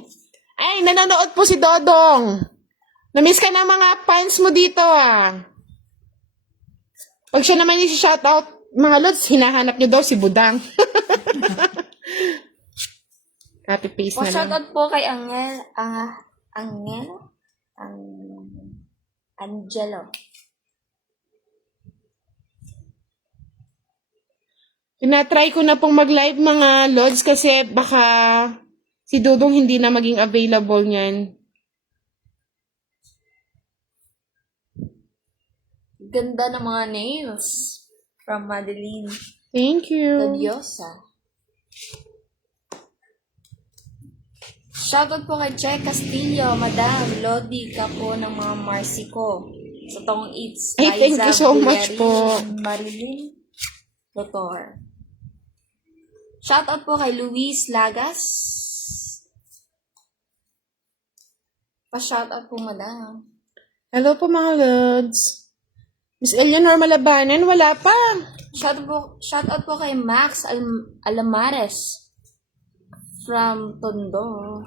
Ay, nanonood po si Dodong. Na-miss ka na mga fans mo dito ah. Pag siya naman yung shoutout, mga lods, hinahanap niyo daw si Budang. Copy paste na lang. Shoutout po kay Angelo. Tinatry ko na pong mag-live mga lods kasi baka si Dudong hindi na maging available niyan. Ganda ng mga nails from Madeline Thank you. Todiosa. Shoutout po kay Che Castillo, Madam Lodi ka po ng mga Marcy ko. Sa tong Eats, Ay, thank you so much po. Marilyn Lotor. Shoutout po kay Luis Lagas. Pa-shoutout po, Madam. Hello po mga lods. Miss Eleanor Malabanan, wala pa. Shoutout po kay Max Alamares from Tondo.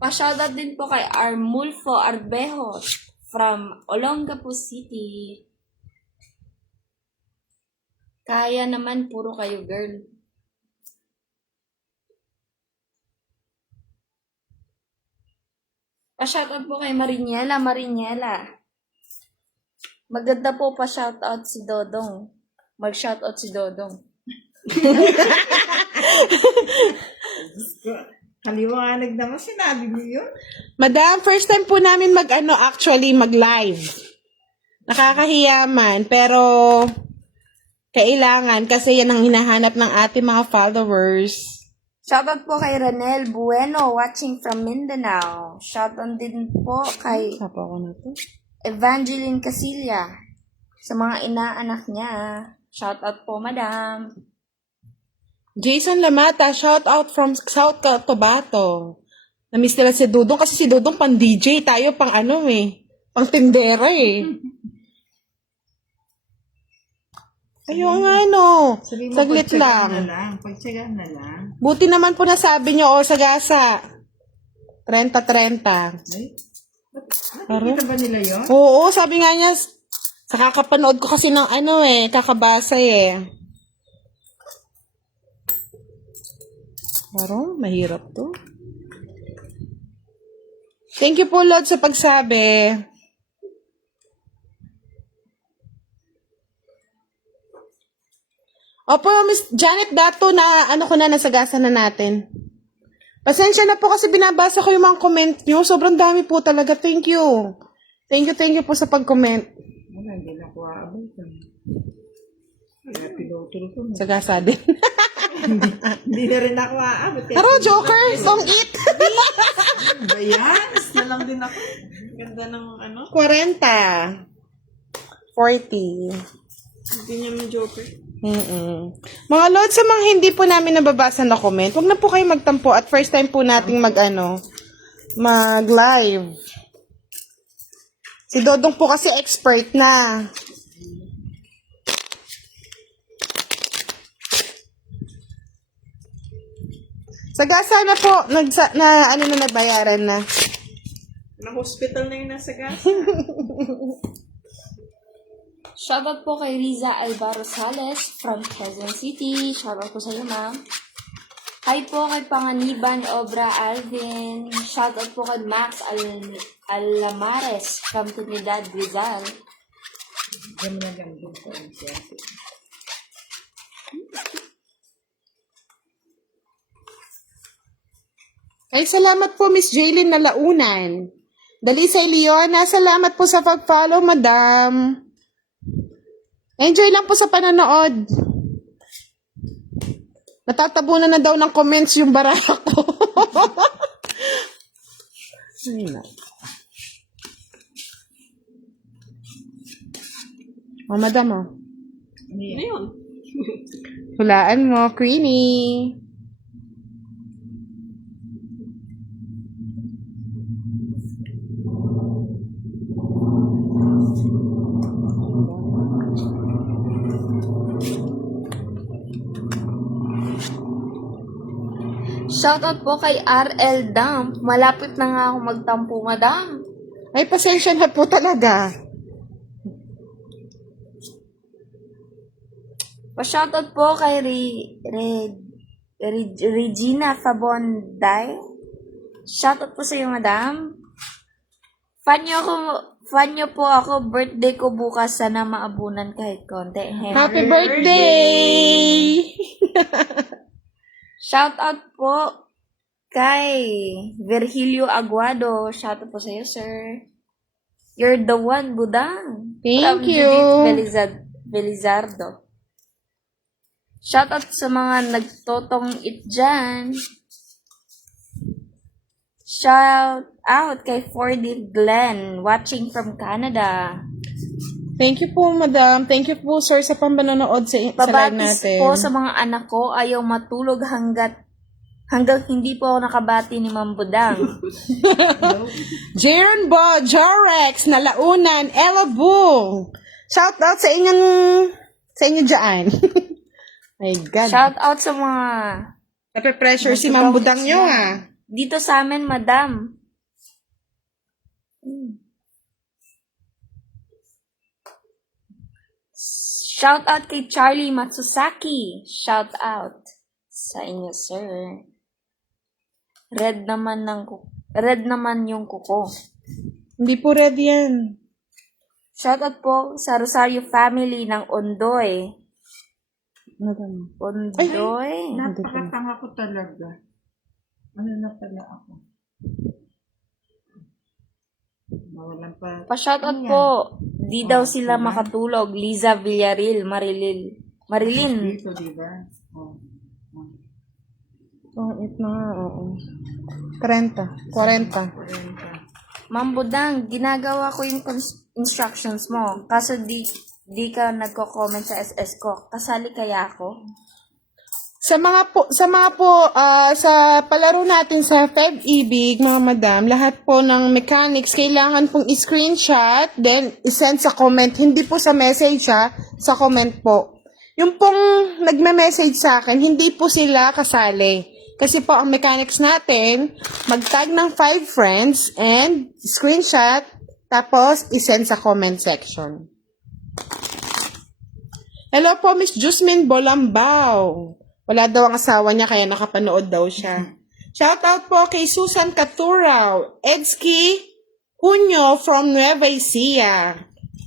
Pa-shoutout din po kay Armulfo Arbejo from Olongapo City. Kaya naman, puro kayo, girl. Pa-shoutout po kay Mariñela. Maganda po pa-shoutout si Dodong. Mag-shoutout si Dodong. Kaliwanag naman, sinabi niyo yun. Madam, first time po namin mag-live. Nakakahiya man, pero kailangan kasi yan ang hinahanap ng ating mga followers. Shoutout po kay Ranel Bueno, watching from Mindanao. Shoutout din po kay Sapa ko na to. Evangeline Casilla sa mga inaanak niya. Shoutout po, Madam. Jason Lamata, shout out from South Cotabato. Na-miss nila si Dudong kasi si Dudong pang DJ, tayo pang pang tindera eh. Ayun nga Sabi mo, saglit pagtsagaan lang. Pagtsagaan na lang. Buti naman po nasabi nyo, sagasa. 30-30. Ay, nakikita ba nila yun? Oo, sabi nga niya, sa kakapanood ko kasi ng kakabasa eh. Parang mahirap to. Thank you po, Lord, sa pagsabi. Opo, Miss Janet Dato, na nasagasan na natin. Pasensya na po kasi binabasa ko yung mga comment nyo. Sobrang dami po talaga. Thank you. Thank you po sa pag-comment. Wala, hindi na ko aabot. Kaya pinutol ko. Sagasa din. Hindi na rin ako aabot. Pero Joker, don't eat. Bayan, na lang din ako. Ganda ng 40. 40. Hindi niya may joker. Mga Lord, sa mga hindi po namin nababasa na comment, huwag na po kayo magtampo at first time po nating mag-live. Si Dodong po kasi expert na. Sagasa na po. Nabayaran na. Na-hospital na yung nasa gas. Shoutout po kay Riza Alvaro Sales from Quezon City. Shoutout po sa iyo, ma'am. Hi po kay Panganiban Obra Alvin. Shoutout po kay Max Alamares from Trinidad, Rizal. Diyan na lang din sa NCS. Ay, salamat po, Miss Jaylin Nalaunan. Dalisay Leona, salamat po sa pag-follow, madam. Enjoy lang po sa panonood. Natatabunan na daw ng comments yung baraka ko. Ay, na. Oh, madam, oh. Ano yun? Hulaan mo, Queenie. Shoutout po kay RL Dump. Malapit na nga ako magtampo, madam. Ay, pasensya na po talaga. Pa-shoutout po kay Regina Fabonday. Shoutout po sa iyo, madam. Fan niyo po ako. Birthday ko bukas. Sana maabunan kahit konti. Happy birthday! Shoutout po kay Virgilio Aguado. Shoutout po sa iyo, sir. You're the one, Budang. Thank From you. Judith Belizardo. Shoutout sa mga nagtotong it dyan. Shout out kay Fordy Glenn, watching from Canada. Thank you po, madam. Thank you po, sir, sa pambanonood sa live Pabatis natin. po sa mga anak ko, ayaw matulog hanggang hindi po ako nakabati ni Ma'am Budang. Jaron Bo, Jorex, Nalaunan, Ella Bung. Shout out sa inyo dyan. My God. Shout out sa mga Nape-pressure si Ma'am Budang nyo, ah. dito sa amin, madam. Shout out kay Charlie Matsusaki. Shout out sa inyo, sir. Red naman yung kuko. Hindi po ready yan. Shout out po sa Rosario family ng Ondoy. Madam. Ondoy? Napakatanga ko talaga. Ano na pala ako? Mawalan pa. Pa-shoutout po. Di daw sila makatulog. Liza Villaril, Marilyn. Dito, diba? Oh. Oh, ito na nga, oo. 30, 40. Ma'am Budang, ginagawa ko yung instructions mo. Kaso di ka nagko-comment sa SS ko. Kasali kaya ako? Sa palaro natin sa FEB-IBIG, mga madam, lahat po ng mechanics, kailangan pong i-screenshot, then i-send sa comment. Hindi po sa message, sa comment po. Yung pong nagme-message sa akin, hindi po sila kasali. Kasi po, ang mechanics natin, mag-tag ng 5 friends and screenshot, tapos i-send sa comment section. Hello po, Miss Jusmin Bolambao. Wala daw ang asawa niya, kaya nakapanood daw siya. Shoutout po kay Susan Caturao, Edski Cunyo from Nueva Ecija.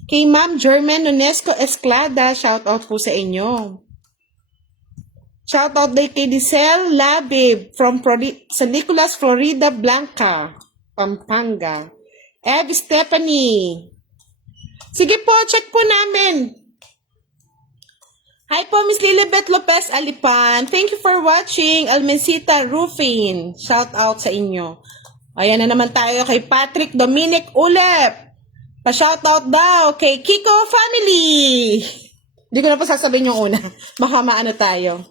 Kay Ma'am German Unesco Esclada, shoutout po sa inyo. Shoutout din kay Dicel Labib from San Nicolas, Florida Blanca, Pampanga. Eve Stephanie. Sige po, check po namin. Hi po, Miss Lilibet Lopez Alipan. Thank you for watching. Almencita Rufin. Shout out sa inyo. Ayan na naman tayo kay Patrick Dominic Ulep. Pa-shout out daw kay Kiko Family. Hindi ko na pa sasabihin yung una. Baka maano tayo.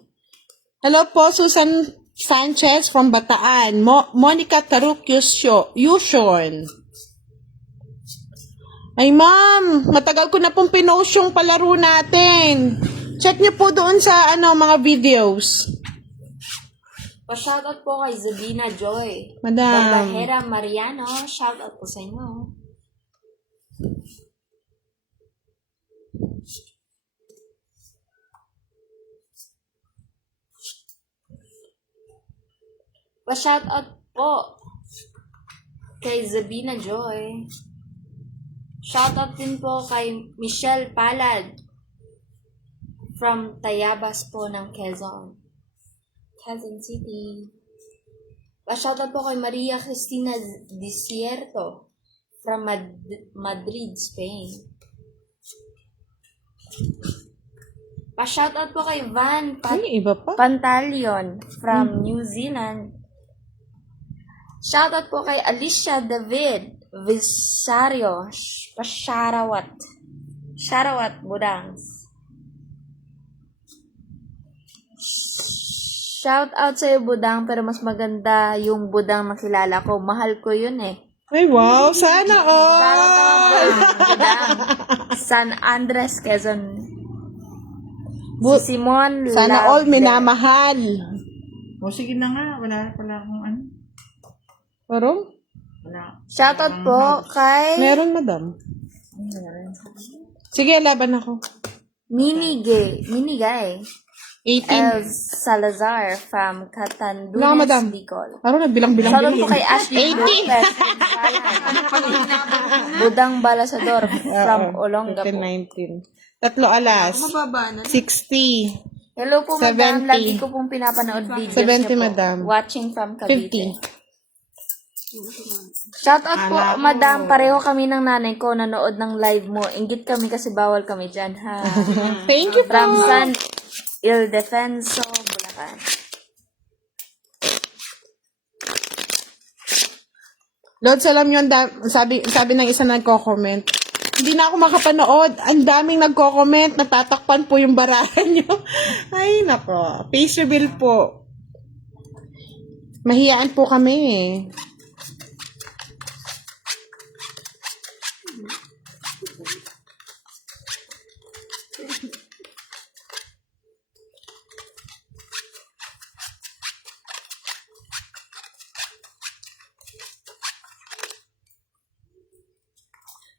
Hello po, Susan Sanchez from Bataan. Monica Taruk Yushon. Ay ma'am, matagal ko na pong pinost yung palaro natin. Check niyo po doon sa mga videos. Pa-shoutout po kay Zabina Joy. Madam. Barbahera Mariano, shoutout po sa inyo. Pa-shoutout po kay Zabina Joy. Shoutout din po kay Michelle Palad from Tayabas po ng Quezon City. Pa-shoutout po kay Maria Cristina Desierto from Madrid, Spain. Pa-shoutout po kay Van Ay, iba pa. Pantalion from New Zealand. Shoutout po kay Alicia David Visario. Pa-shoutout. Shoutout, Budangs. Shoutout sa'yo, Budang, pero mas maganda yung Budang na kilala ko. Mahal ko yun eh. Ay, wow. Sana all. Budang. San Andres, Quezon. Bu- Si Simon Sana all Lavder. minamahal. O sige na nga, wala pala akong ano. Meron? Wala. Shoutout po kay Meron, madam. Sige, laban ako. Minigay 18. El Salazar from Wala, Catanduanes, madam. Bicol. Parang nagbilang-bilang Shoutout din. po kay Ashley 18. Lopez. Budang Balasador from Olongapo. 19. Tatlo alas. 60. Hello po, madam. 70. Lagi ko pong pinapanood videos 70, niyo po. madam. Watching from Cavite. 50. Shoutout po, madam. Pareho kami ng nanay ko nanood ng live mo. Inggit kami kasi bawal kami dyan, ha? Thank you po. From San Ildefenso, Bulacan. Lord, alam nyo, sabi ng isa nagko-comment, hindi na ako makapanood. Ang daming nagko-comment, natatakpan po yung barahan nyo. Ay, nako. Face reveal po. Mahiyaan po kami eh.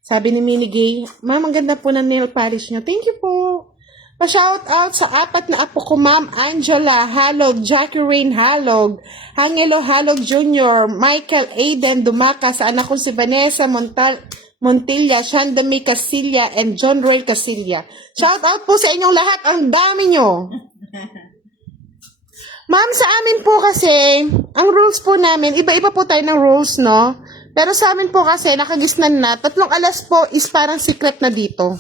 Sabi ni Minnie Gay, Ma'am, ang ganda po ng nail polish nyo. Thank you po. Pa-shout out sa 4 na apo ko, Ma'am Angela Halog, Jackie Rain Halog, Angelo Halog Jr., Michael Aiden Dumaca, sa anak ko si Vanessa Montilla, Shandami Casilla, and John Roy Casilla. Shout out po sa inyong lahat. Ang dami nyo. Ma'am, sa amin po kasi, ang rules po namin, iba-iba po tayo ng rules, no? Pero sa amin po kasi, nakagisnan na, 3 alas po is parang secret na dito.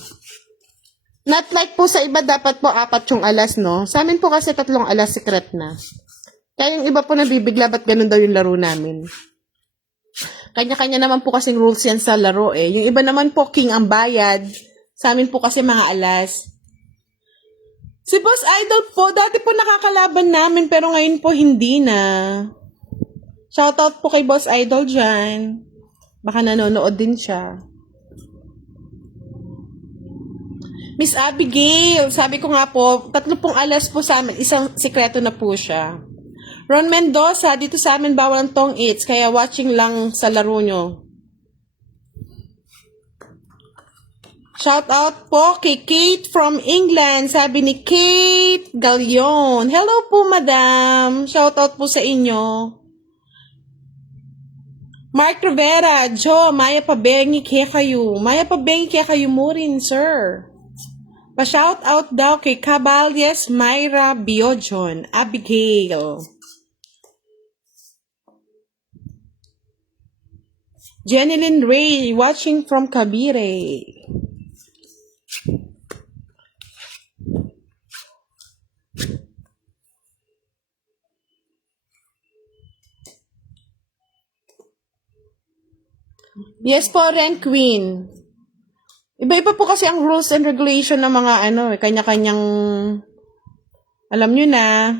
Not like po sa iba, dapat po 4 yung alas, no? Sa amin po kasi 3 alas secret na. Kaya yung iba po nabibigla, ba't ganun daw yung laro namin? Kanya-kanya naman po kasing rules yan sa laro eh. Yung iba naman po, king ang bayad. Sa amin po kasi mga alas. Si Boss Idol po, dati po nakakalaban namin, pero ngayon po hindi na. Shoutout po kay Boss Idol dyan. Baka nanonood din siya. Miss Abigail, sabi ko nga po, 3 pong alas po sa amin, isang sikreto na po siya. Ron Mendoza, dito sa amin bawal ang tong eats, kaya watching lang sa laro nyo. Shout out po kay Kate from England. Sabi ni Kate Galion. Hello po, madam. Shout out po sa inyo. Mark Rivera, Jo, Maya Pabengi kaya kayo. Maya Pabengi kaya kayo mo rin, sir. Pa-shout out daw kay Caballes Myra Biojon, Abigail. Jeneline Ray, watching from Cavite. Yes po, Ren Queen. Iba-iba po kasi ang rules and regulation ng mga kanya-kanyang, alam nyo na,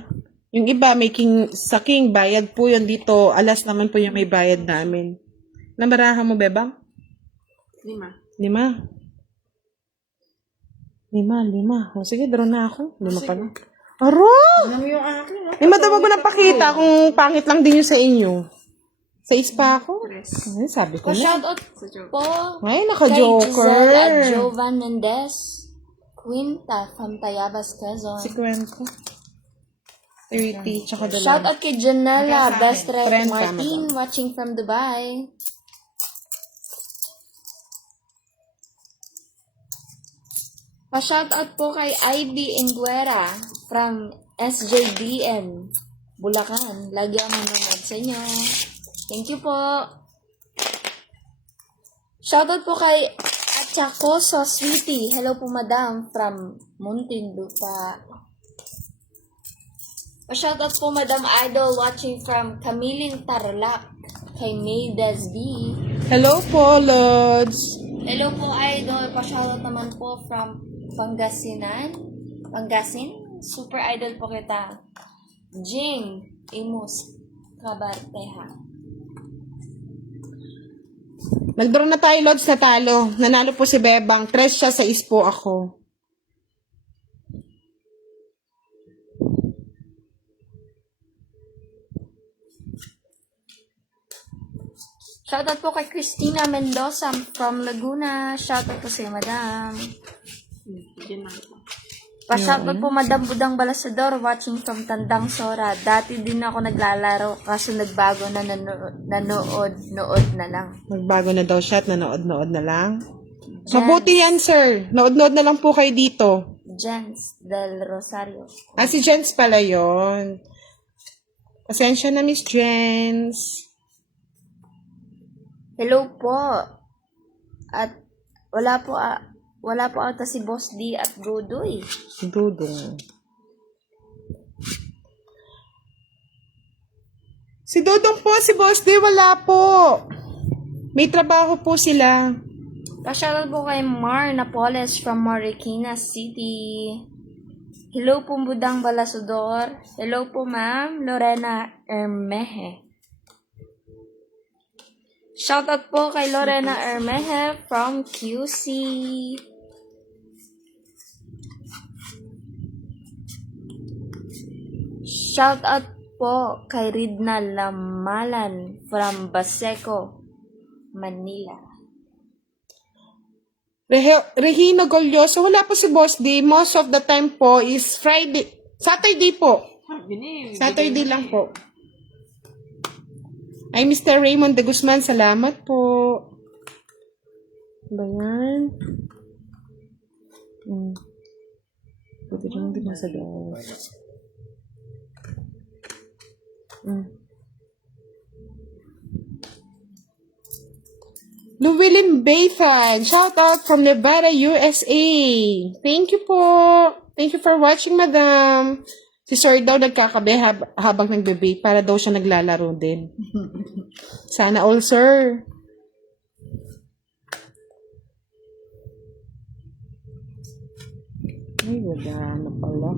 yung iba may sa king, bayad po yun dito, alas naman po yung may bayad namin. Nabarahan mo, Bebang? 5. 5. O sige, draw na ako. 5 pa lang. Aro! Alam mo yung akin, no? Eh, madam, wag mo nang pakita kung pangit lang din yung sa inyo. Sa ispa ako? Ay, sabi ko na. Pa-shoutout po Ay, kay naka-joker. Giselle at Jovan Mendez. Quinta from Tayabas, Quezon. Si Kwento. 30, tsaka dalawa. Shoutout kay Janela Bestre Friend ka, Martin watching from Dubai. Pa-shoutout po kay Ivy Inguera from SJDN, Bulacan. Lagi ang manonood sa inyo. Thank you po. Shoutout po kay Achacoso Sweetie. Hello po madam from Muntinlupa. Pa-shoutout po Madam Idol watching from Camilin Tarlac kay Maydez B. Hello po, Lods. Hello po Idol. Pa-shoutout naman po from Pangasinan. Pangasin? Super Idol po kita. Jing Imus Kabarteha. Nagdraw na tayo, Lods, natalo. Nanalo po si Bebang. 3 siya, 6 po ako. Shoutout po kay Christina Mendoza from Laguna. Shoutout po sa Madam. Diyan na kita. Pa-shoutout po Madam Budang Balasador watching from Tandang Sora. Dati din ako naglalaro kaso nagbago na nanood na lang. Magbago na daw siya at nanood-nood na lang. Mabuti yan, sir. Nood-nood na lang po kayo dito. Jens del Rosario. Ah, si Jens pala yun. Pasensya na, Miss Jens. Hello po. At wala po ata si Boss D at Godoy. Si Dudong. Si Dudong po, si Boss D, wala po. May trabaho po sila. Pa-shoutout po kay Mar Napoles from Marikina City. Hello po Budang Balasudor. Hello po Ma'am Lorena Ermeje. Shoutout po kay Lorena Ermeje from QC. Shoutout po kay Ridna Lamalan from Baseco, Manila. Regino Golyoso, wala po si Boss D. Most of the time po is Friday. Saturday po. Saturday lang po. Ay, Mr. Raymond de Guzman, salamat po. Ba yan? Buti lang din nasa doon. Llewellyn Bathan, shout out from Nevada, USA. Thank you po. Thank you for watching, madam. Si Sir daw nagkakabe habang nagbe-bake para daw siya naglalaro din. Sana all, sir. Ay, wala na pala.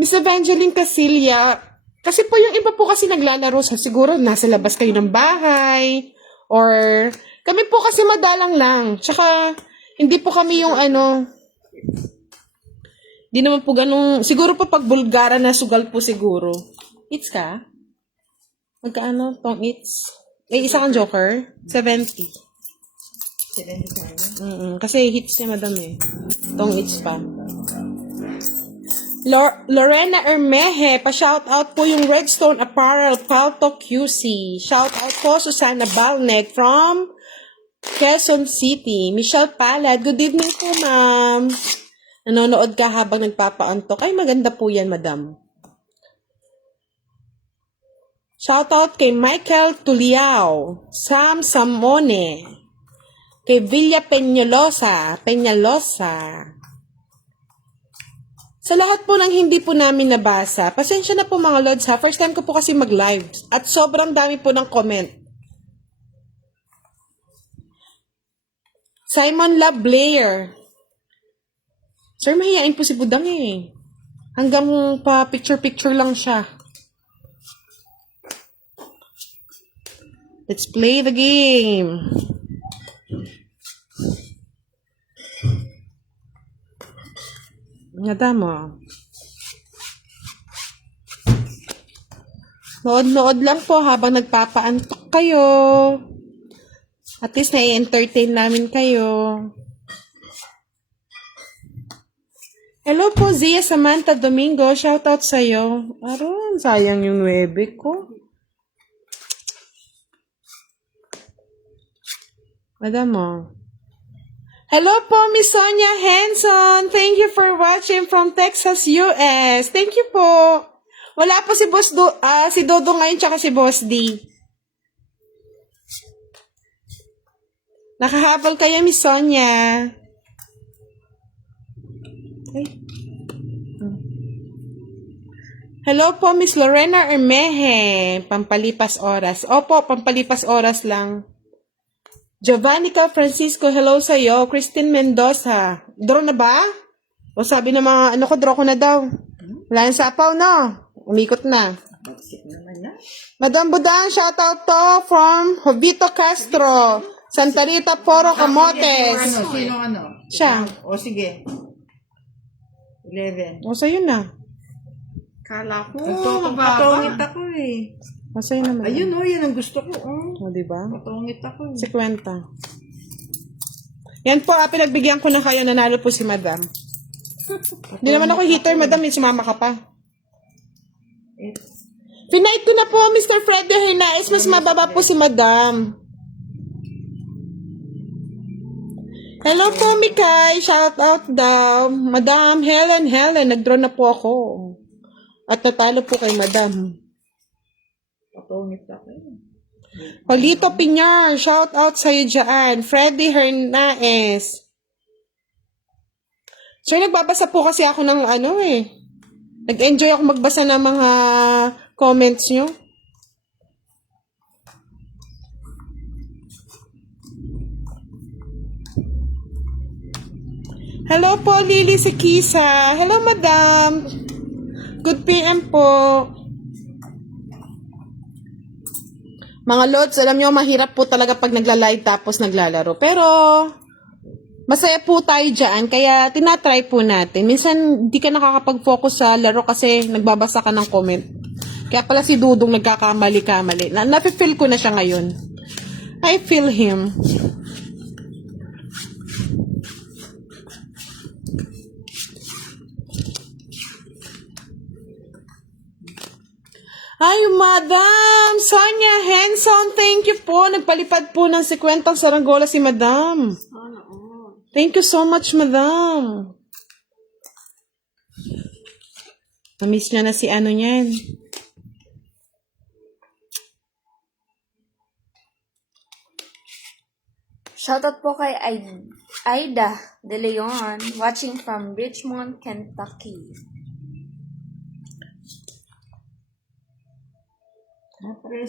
Miss Evangeline Casilia, kasi po yung iba po kasi naglalaro sa siguro nasa labas kayo ng bahay or kami po kasi madalang lang. Tsaka hindi po kami yung di naman po ganun, siguro po pag Bulgara na sugal po siguro. It's ka? Magkaano? Tong it's? Eh, isa kang joker? 70. Kasi hits niya madam eh. Tong it's pa. Lorena Ermeje, pa-shoutout po yung Redstone Apparel, Palto QC. Shoutout po Susana Balneg from Quezon City. Michelle Palad, good evening po ma'am. Nanonood ka habang nagpapaantok. Ay, maganda po yan madam. Shoutout kay Michael Tuliao, Sam Samone, kay Villa Peñalosa. Sa lahat po ng hindi po namin nabasa, pasensya na po mga lods ha. First time ko po kasi mag-live at sobrang dami po ng comment. Simon Love Blair. Sir, mahihain po si Budang eh. Hanggang pa picture-picture lang siya. Let's play the game. Madam, nood-nood lang po habang nagpapaantok kayo. At least nai-entertain namin kayo. Hello po, Zia Samantha Domingo. Shoutout sa'yo. Aron, sayang yung 9 ko. Madam mo. Hello po, Miss Sonia Henson. Thank you for watching from Texas, US. Thank you po. Wala po si si Dodo ngayon tsaka si Boss D. Nakahabol kayo, Miss Sonia. Ay. Hello po, Miss Lorena Ermeje. Pampalipas oras. Opo, pampalipas oras lang. Giovannica Francisco, hello sa'yo. Christine Mendoza. Draw na ba? O sabi ng mga ano ko, draw ko na daw. Wala yung sapaw, no? Umikot na. Bagsik naman na. Madam Budang, shoutout to from Jovito Castro. Santa Rita Poro Camotes. Sino ano? Siya. O sige. 11. O sa'yo na. Kala ko, Oh, patungit ako eh. O sa'yo naman. Ayun yan ang gusto ko. O, diba? Patungit ako eh. 50. Yan po, pinagbigyan ko na kayo, nanalo po si Madam. Hindi naman ako hitter, Madam, sumama ka pa. Pinight ko na po, Mr. Freddy Hernandez, mas mababa po si Madam. Hello po, Mikay, shout out daw. Madam, Helen, nag-draw na po ako. At natalo po kay Madam. Patungit ako eh. Palito Piñar, shout out sa'yo dyan. Freddy Hernandez. Sir, nagbabasa po kasi ako ng ano eh. Nag-enjoy ako magbasa ng mga comments nyo. Hello po, Lily Sikisa. Hello, Madam. Good PM po. Mga Lods, alam nyo, mahirap po talaga pag nagla-live tapos naglalaro. Pero, masaya po tayo dyan, kaya tinatry po natin. Minsan, di ka nakakapag-focus sa laro kasi nagbabasa ka ng comment. Kaya pala si Dudong nagkakamali-kamali. Nafe-feel ko na siya ngayon. I feel him. Ay, Madam Sonia Henson, thank you po. Nagpalipad po ng 50 saranggola si Madam. Thank you so much, Madam. Na-miss niya na si ano niyan. Shoutout po kay Aida De Leon, watching from Richmond, Kentucky.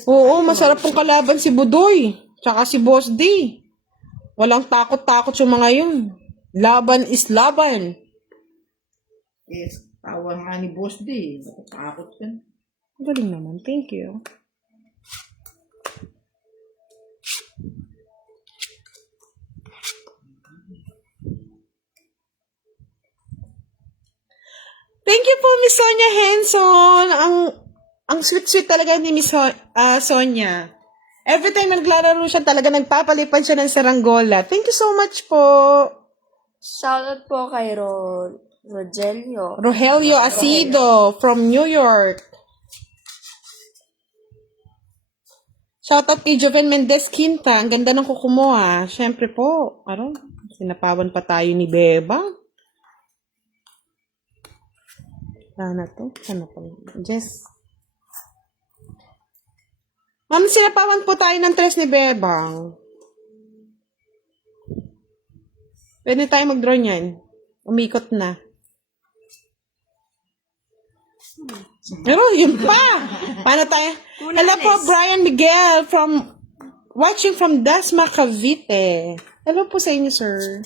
Oo, masarap pong kalaban si Budoy. Tsaka si Boss D. Walang takot-takot yung mga yun. Laban is laban. Yes, tawa nga ni Boss D. Nakatakot ka. Galing naman. Thank you. Thank you po, Miss Sonia Henson. Ang sweet-sweet talaga ni Miss Sonia. Every time naglalaro siya, talaga nagpapalipad siya ng saranggola. Thank you so much po. Shoutout po kay Rogelio. Rogelio Asido from New York. Shoutout kay Joven Mendez Quinta. Ang ganda ng kuko mo ah. Siyempre po. Aron, sinapawan pa tayo ni Beba. Sana to. Sana pa. Jess. Ma'am, sinapawan po tayo ng tres ni Bebang. Pwede tayo mag-draw niyan. Umikot na. Pero, yun pa! Paano tayo? Hello po, Brian Miguel watching from Dasma, Cavite. Hello po sa inyo, sir.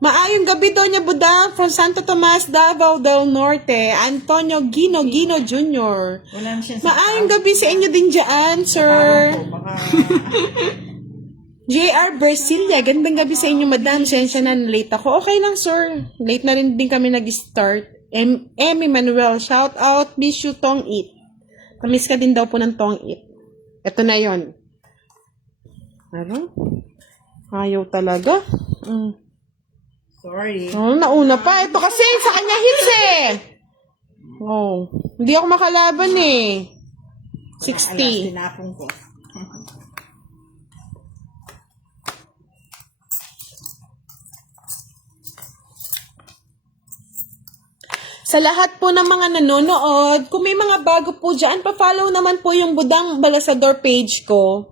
Maayong gabi, Doña Budang from Santo Tomas, Davao del Norte. Antonio Gino Jr. Wala na siya sa Maayong gabi sa inyo din dyan, sir. baka JR Bersilia, gandang gabi sa inyo, madam. Sensya na, late ako. Okay lang, sir. Late na rin din kami nag-start. Emmy Manuel, shout out, miss you, Tong It. Kamiss ka din daw po ng Tong It. Ito na yon. Ano? Ayaw talaga. sorry. Oh, nauna pa. Ito kasi, sa kanya hits eh. Oh, hindi ako makalaban eh. 60. Tinapong ko. Sa lahat po ng mga nanonood, kung may mga bago po dyan, pa-follow naman po yung Budang Balasador page ko.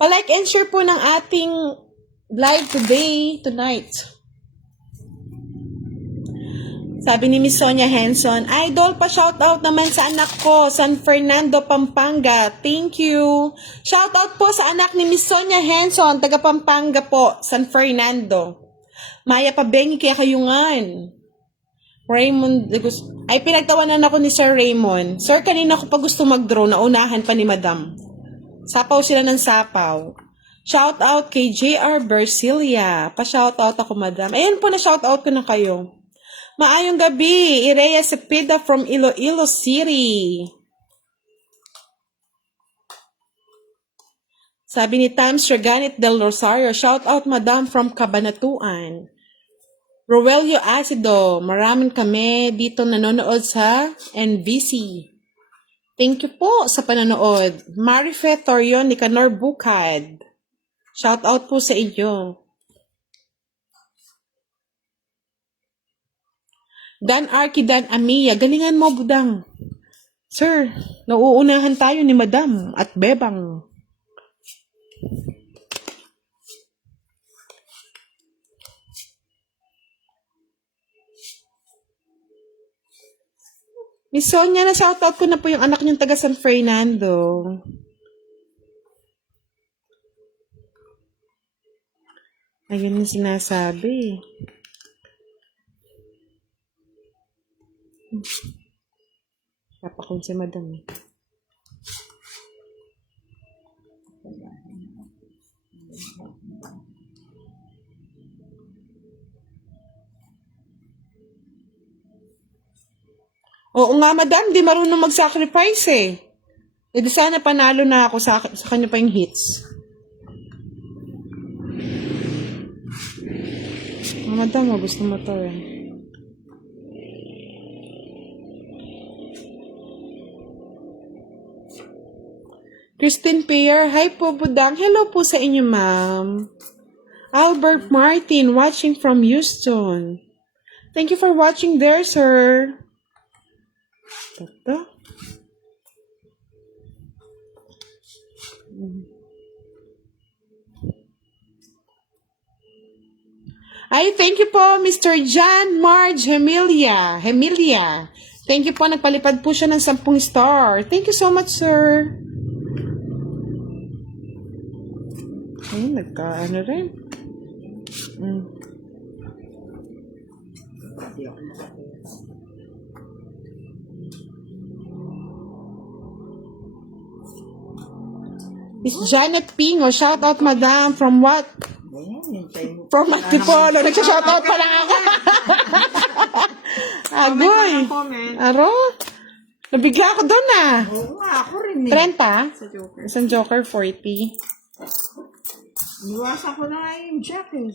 Pa-like and share po ng ating live tonight. Sabi ni Miss Sonia Henson, Idol, pa-shoutout naman sa anak ko, San Fernando, Pampanga. Thank you. Shoutout po sa anak ni Miss Sonia Henson, taga Pampanga po, San Fernando. Maya Pabengi, kaya kayungan. Raymond, ay pinagtawanan ako ni Sir Raymond. Sir, kanina ko pa gusto mag-draw, naunahan pa ni Madam. Sapaw sila ng sapaw. Shout out kay JR Bersilia. Pa-shout out ako, Madam. Ayun po na shout out ko na kayo. Maayong gabi, Irea Cepeda from Iloilo City. Sabi ni Tam Sreganit del Rosario, shout out, Madam, from Cabanatuan. Roelio Acido, maraming kami dito nanonood sa NBC. Thank you po sa panonood. Marife Torion, Nicanor Bukad. Shout out po sa inyo. Dan Arkidan Amiya, galingan mo, Budang. Sir, nauunahan tayo ni Madam at Bebang. Miss Sonia, na-shoutout ko na po yung anak niyong taga San Fernando. Ayun yung sinasabi. Papakon si Madam. Oo nga, Madam, di marunong mag-sacrifice eh. E di sana panalo na ako sa kanya pa yung hits. Madam, gusto mo to eh. Christine Pierre, hi po, Budang. Hello po sa inyo, ma'am. Albert Martin, watching from Houston. Thank you for watching there, sir. Toto. Ay, thank you po, Mr. John Marge Hemilia. Thank you po, nagpalipad po siya ng 10 star. Thank you so much, sir. Ay, nagka-ano rin. Miss Janet Pingo, shout out, Madam, from what? From Antipolo. Nagsha-shout out pa lang ako. Agoy. Aro? Nabigla ako doon ah. Oo nga, ako rin eh. 30? Sa Joker. Isang Joker, 40. Iwasan ko na nga yung jack eh.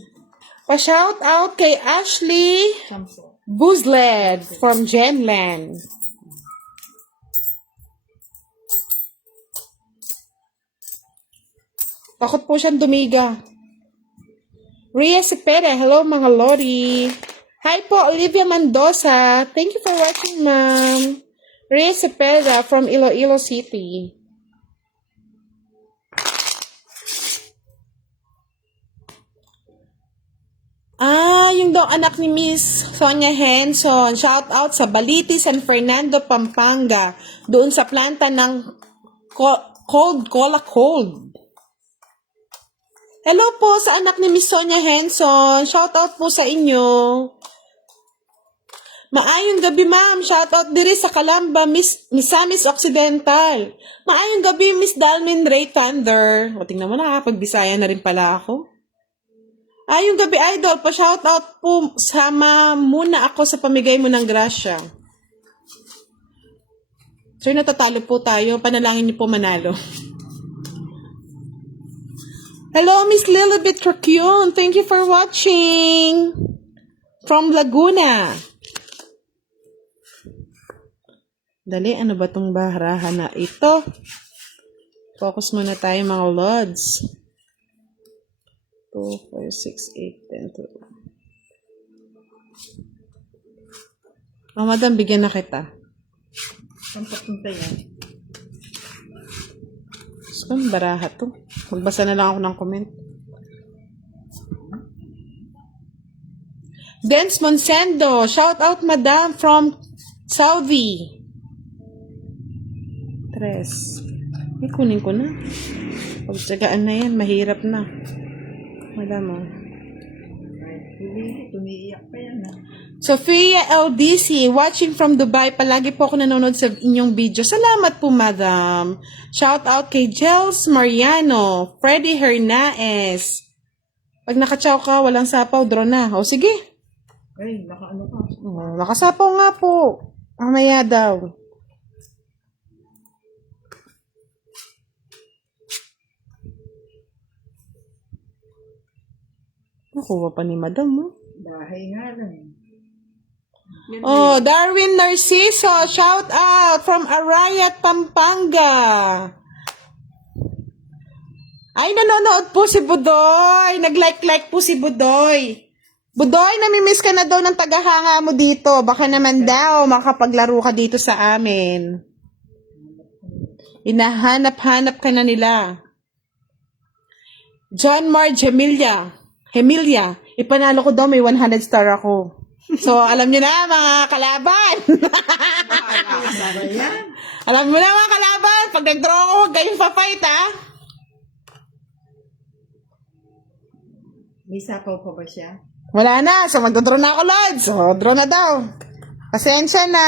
Pa-shout out kay Ashley Samson. Buzled from Gemland. Takot po siyang dumiga. Rhea Cepeda, hello mga Lori. Hi po, Olivia Mendoza. Thank you for watching, ma'am. Rhea Cepeda from Iloilo City. Yung daw anak ni Miss Sonia Henson. Shout out sa Baliti, San Fernando, Pampanga. Doon sa planta ng Cold Cola Cold. Hello po sa anak ni Miss Sonia Henson. Shout out po sa inyo. Maayong gabi, ma'am. Shout out diri sa Calamba, Misamis Occidental. Maayong gabi, Miss Dalmin Ray Thunder. O, tingnan mo na, pag-Bisaya na rin pala ako. Ayong gabi, idol. Pa-shout out po. Sama muna ako sa pamigay mo ng grasya. Sir, natatalo po tayo. Panalangin niyo po manalo. Hello, Miss Lilibet Trakyun. Thank you for watching. From Laguna. Dali, ano ba tong barahan na ito? Focus muna tayo mga lods. 2, 4, 6, 8, 10, 12. Oh, madam, bigyan na kita. Saan papunta yan? Saan baraha to? Magbasa na lang ako ng comment. Dance Monsendo. Shout out, madam, from Saudi. 3. Kunin ko na. Pagtsagaan na yan, mahirap na. Madam, oh. Hindi, tumiiyak pa yan ha. Sophia LDC, watching from Dubai. Palagi po ako nanonood sa inyong video. Salamat po, madam. Shout out kay Jels Mariano, Freddy Hernaez. Pag nakachaw ka, walang sapaw, draw na. O, sige. Ay, nakaano ka. Oh, nakasapaw nga po. Mamaya daw. Nakuha pa ni madam, oh. Bahay nga lang. Oh, Darwin Narciso, shout out from Arayat, Pampanga. Ay, nanonood po si Budoy. Nag-like po si Budoy. Budoy, namimiss ka na daw ng tagahanga mo dito. Baka naman daw makapaglaro ka dito sa amin. Inahanap-hanap ka na nila. John Mar Hemilia, ipanalo ko daw, may 100 star ako. So, alam nyo na, mga kalaban. Alam mo na, mga kalaban. Pag nag-draw ako, huwag kayong pa-fight, ha? May sapaw pa ba siya? Wala na. So, magdodraw na ako, Lods. So, draw na daw. Pasensya na.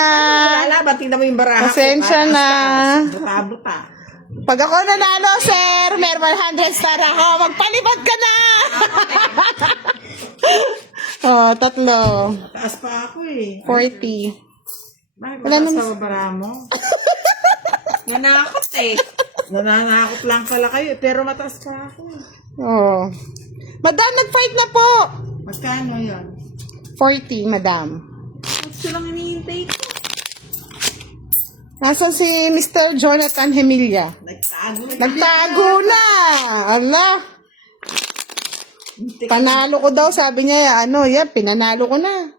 Wala ba? Tingnan mo yung baraha ko. Pasensya na. Bravo ka. Pag ako nanalo, sir, may 100 star ako. Magpalipad ka na. Oh, 3. Taas pa ako eh. 40. Bakit Wala mataas naman- sa baraha mo? Nanakot eh. Nananakot lang pala kayo, pero mataas pa ako. Oh. Madam, nag-fight na po. Magkano yun? 40, madam. Gusto lang hinihintay ko. Nasaan si Mr. Jonathan Hemilia? Nagtago na! Ala! Panalo ko daw, sabi niya, pinanalo ko na.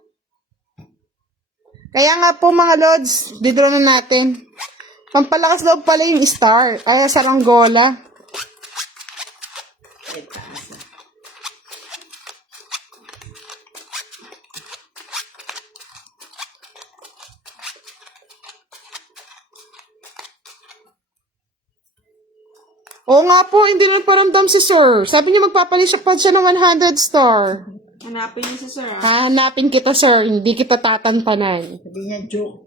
Kaya nga po mga Lods, didro na natin. Pampalakas daw pala yung star, kaya saranggola. Oo nga po, hindi na paramdam si Sir. Sabi niya magpapalis pa siya ng 100 star. Hanapin niyo si sir. Hahanapin kita, Sir. Hindi kita tatantanan. Sabi niya, joke.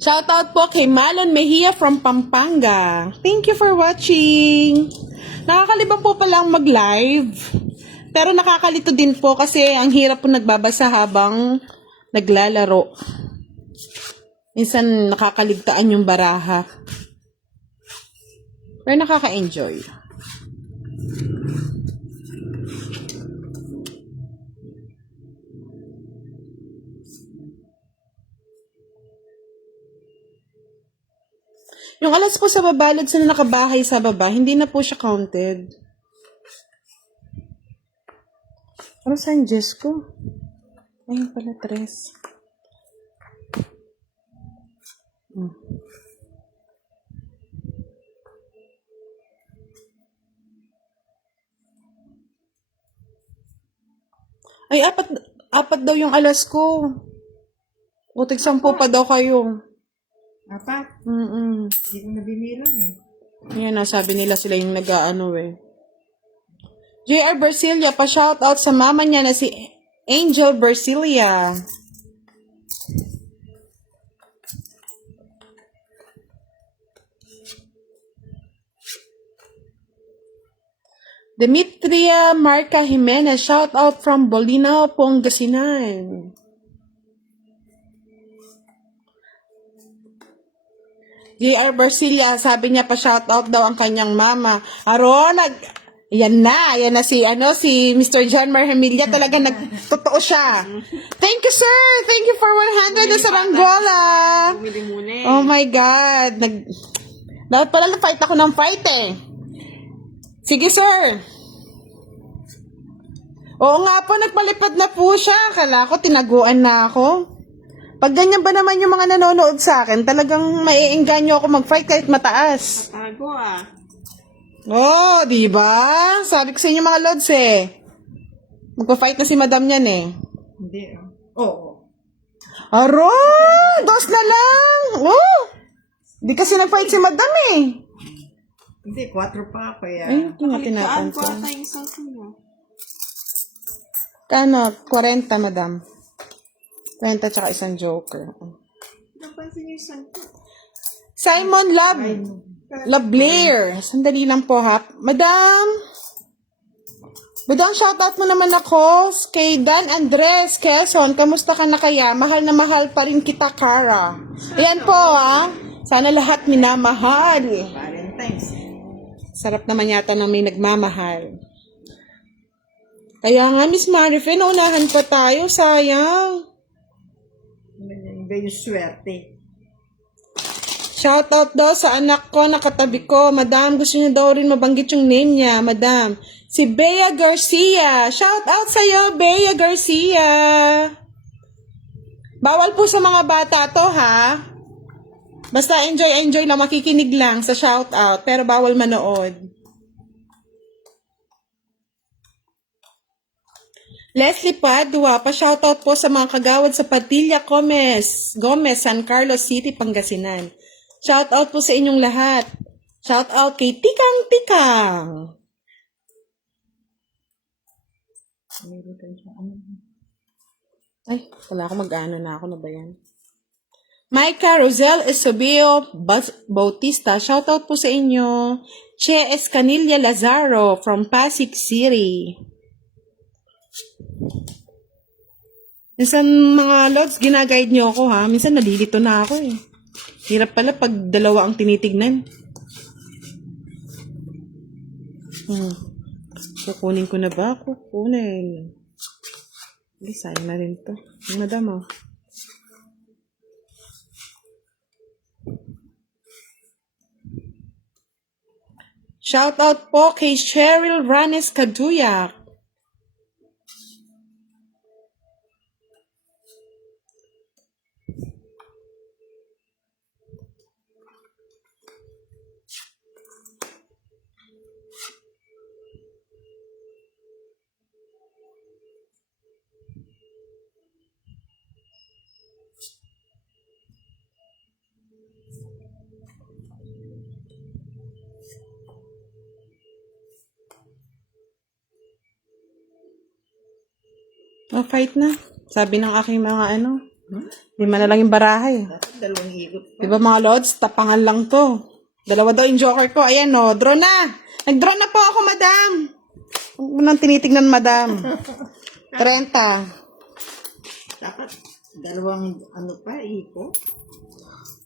Shoutout po kay Malon Mejia from Pampanga. Thank you for watching. Nakakalibang po palang mag-live. Pero nakakalito din po kasi ang hirap po nagbabasa habang naglalaro. Minsan nakakaligtaan yung baraha. Pero nakaka-enjoy. Yung alas po sa baba, Lods, na nakabahay sa baba, hindi na po siya counted. Ano saan Diyos ko? Ayun pala, 3. Ay, apat daw yung alas ko. Butik 10 pa daw kayo. 4? Mm-mm. Hindi ko na binilang eh. Yan, sabi nila sila yung nag-ano eh. JR Bersilia, pa-shoutout sa mama niya na si Angel Bersilia. Demetria Marca Jimenez, shoutout from Bolinao, Pangasinan. JR Bersilia, sabi niya pa shoutout daw ang kanyang mama. Yan na si Mr. John Marhamilla, talaga nagtotoo siya. Thank you, sir. Thank you for 100 na saranggola. Bumili muna eh. Oh my God. Dapat pala na-fight ako ng fight eh. Sige, sir. Oo nga po, nagpalipad na po siya. Akala ko, tinaguan na ako. Pag ganyan ba naman yung mga nanonood sa akin, talagang maiengganyo ako mag-fight kahit mataas. Tago ah. Oh, di ba? Sabi ko sa inyo mga lods eh. Magpa-fight na si madam niyan eh. Hindi ah. Oo. Aro! Dos na lang! Oh! Di kasi nag-fight si madam eh. Hindi, 4 pa kaya. Ay, hindi nga Kaligtaan ko tinapansin. ata yung sauce mo. Kano? 40, madam. 20 tsaka isang joker. Napansin yung sauce. Simon Blair. Sandali lang po ha. Madam, shoutout mo naman ako kay Dan Andres Quezon. Kamusta ka na kaya? Mahal na mahal pa rin kita, Kara. Ayan po ha. Sana lahat minamahal. Valentine's. Sarap naman yata ng may nagmamahal. Kaya nga, Miss Marife, naunahan pa tayo. Sayang. Iba yung swerte. Shoutout daw sa anak ko na katabi ko. Madam, gusto niyo daw rin mabanggit yung name niya. Madam, si Bea Garcia. Shoutout sa'yo, Bea Garcia. Bawal po sa mga bata to, ha? Basta enjoy lang, makikinig lang sa shoutout. Pero bawal manood. Leslie Padua, pa-shoutout po sa mga kagawad sa Padilla Gomez, San Carlos City, Pangasinan. Shoutout po sa inyong lahat. Shoutout kay Tikang Tikang. Ay, wala akong mag-ano na ako na ba yan? Micah Rosel Esobio Bautista, shoutout po sa inyo. Che Escanilla Lazaro from Pasig City. Minsan mga lods, ginaguide nyo ako ha. Minsan nalilito na ako eh. Hirap pala pag dalawa ang tinitignan. Kukunin ko na ba? Kukunin. Hindi, sayang na rin to. Yung madam oh. Shoutout po kay Cheryl Ranes Kaduyak. Oh, fight na. Sabi ng aking mga lima na lang yung barahay. Dapat 2 ikot pa. Diba mga lods, tapangan lang to. Dalawa daw yung joker ko. Ayan o, draw na. Nag-draw na po ako, madam. Huwag mo nang tinitignan, madam. 30. Dapat 2 iko.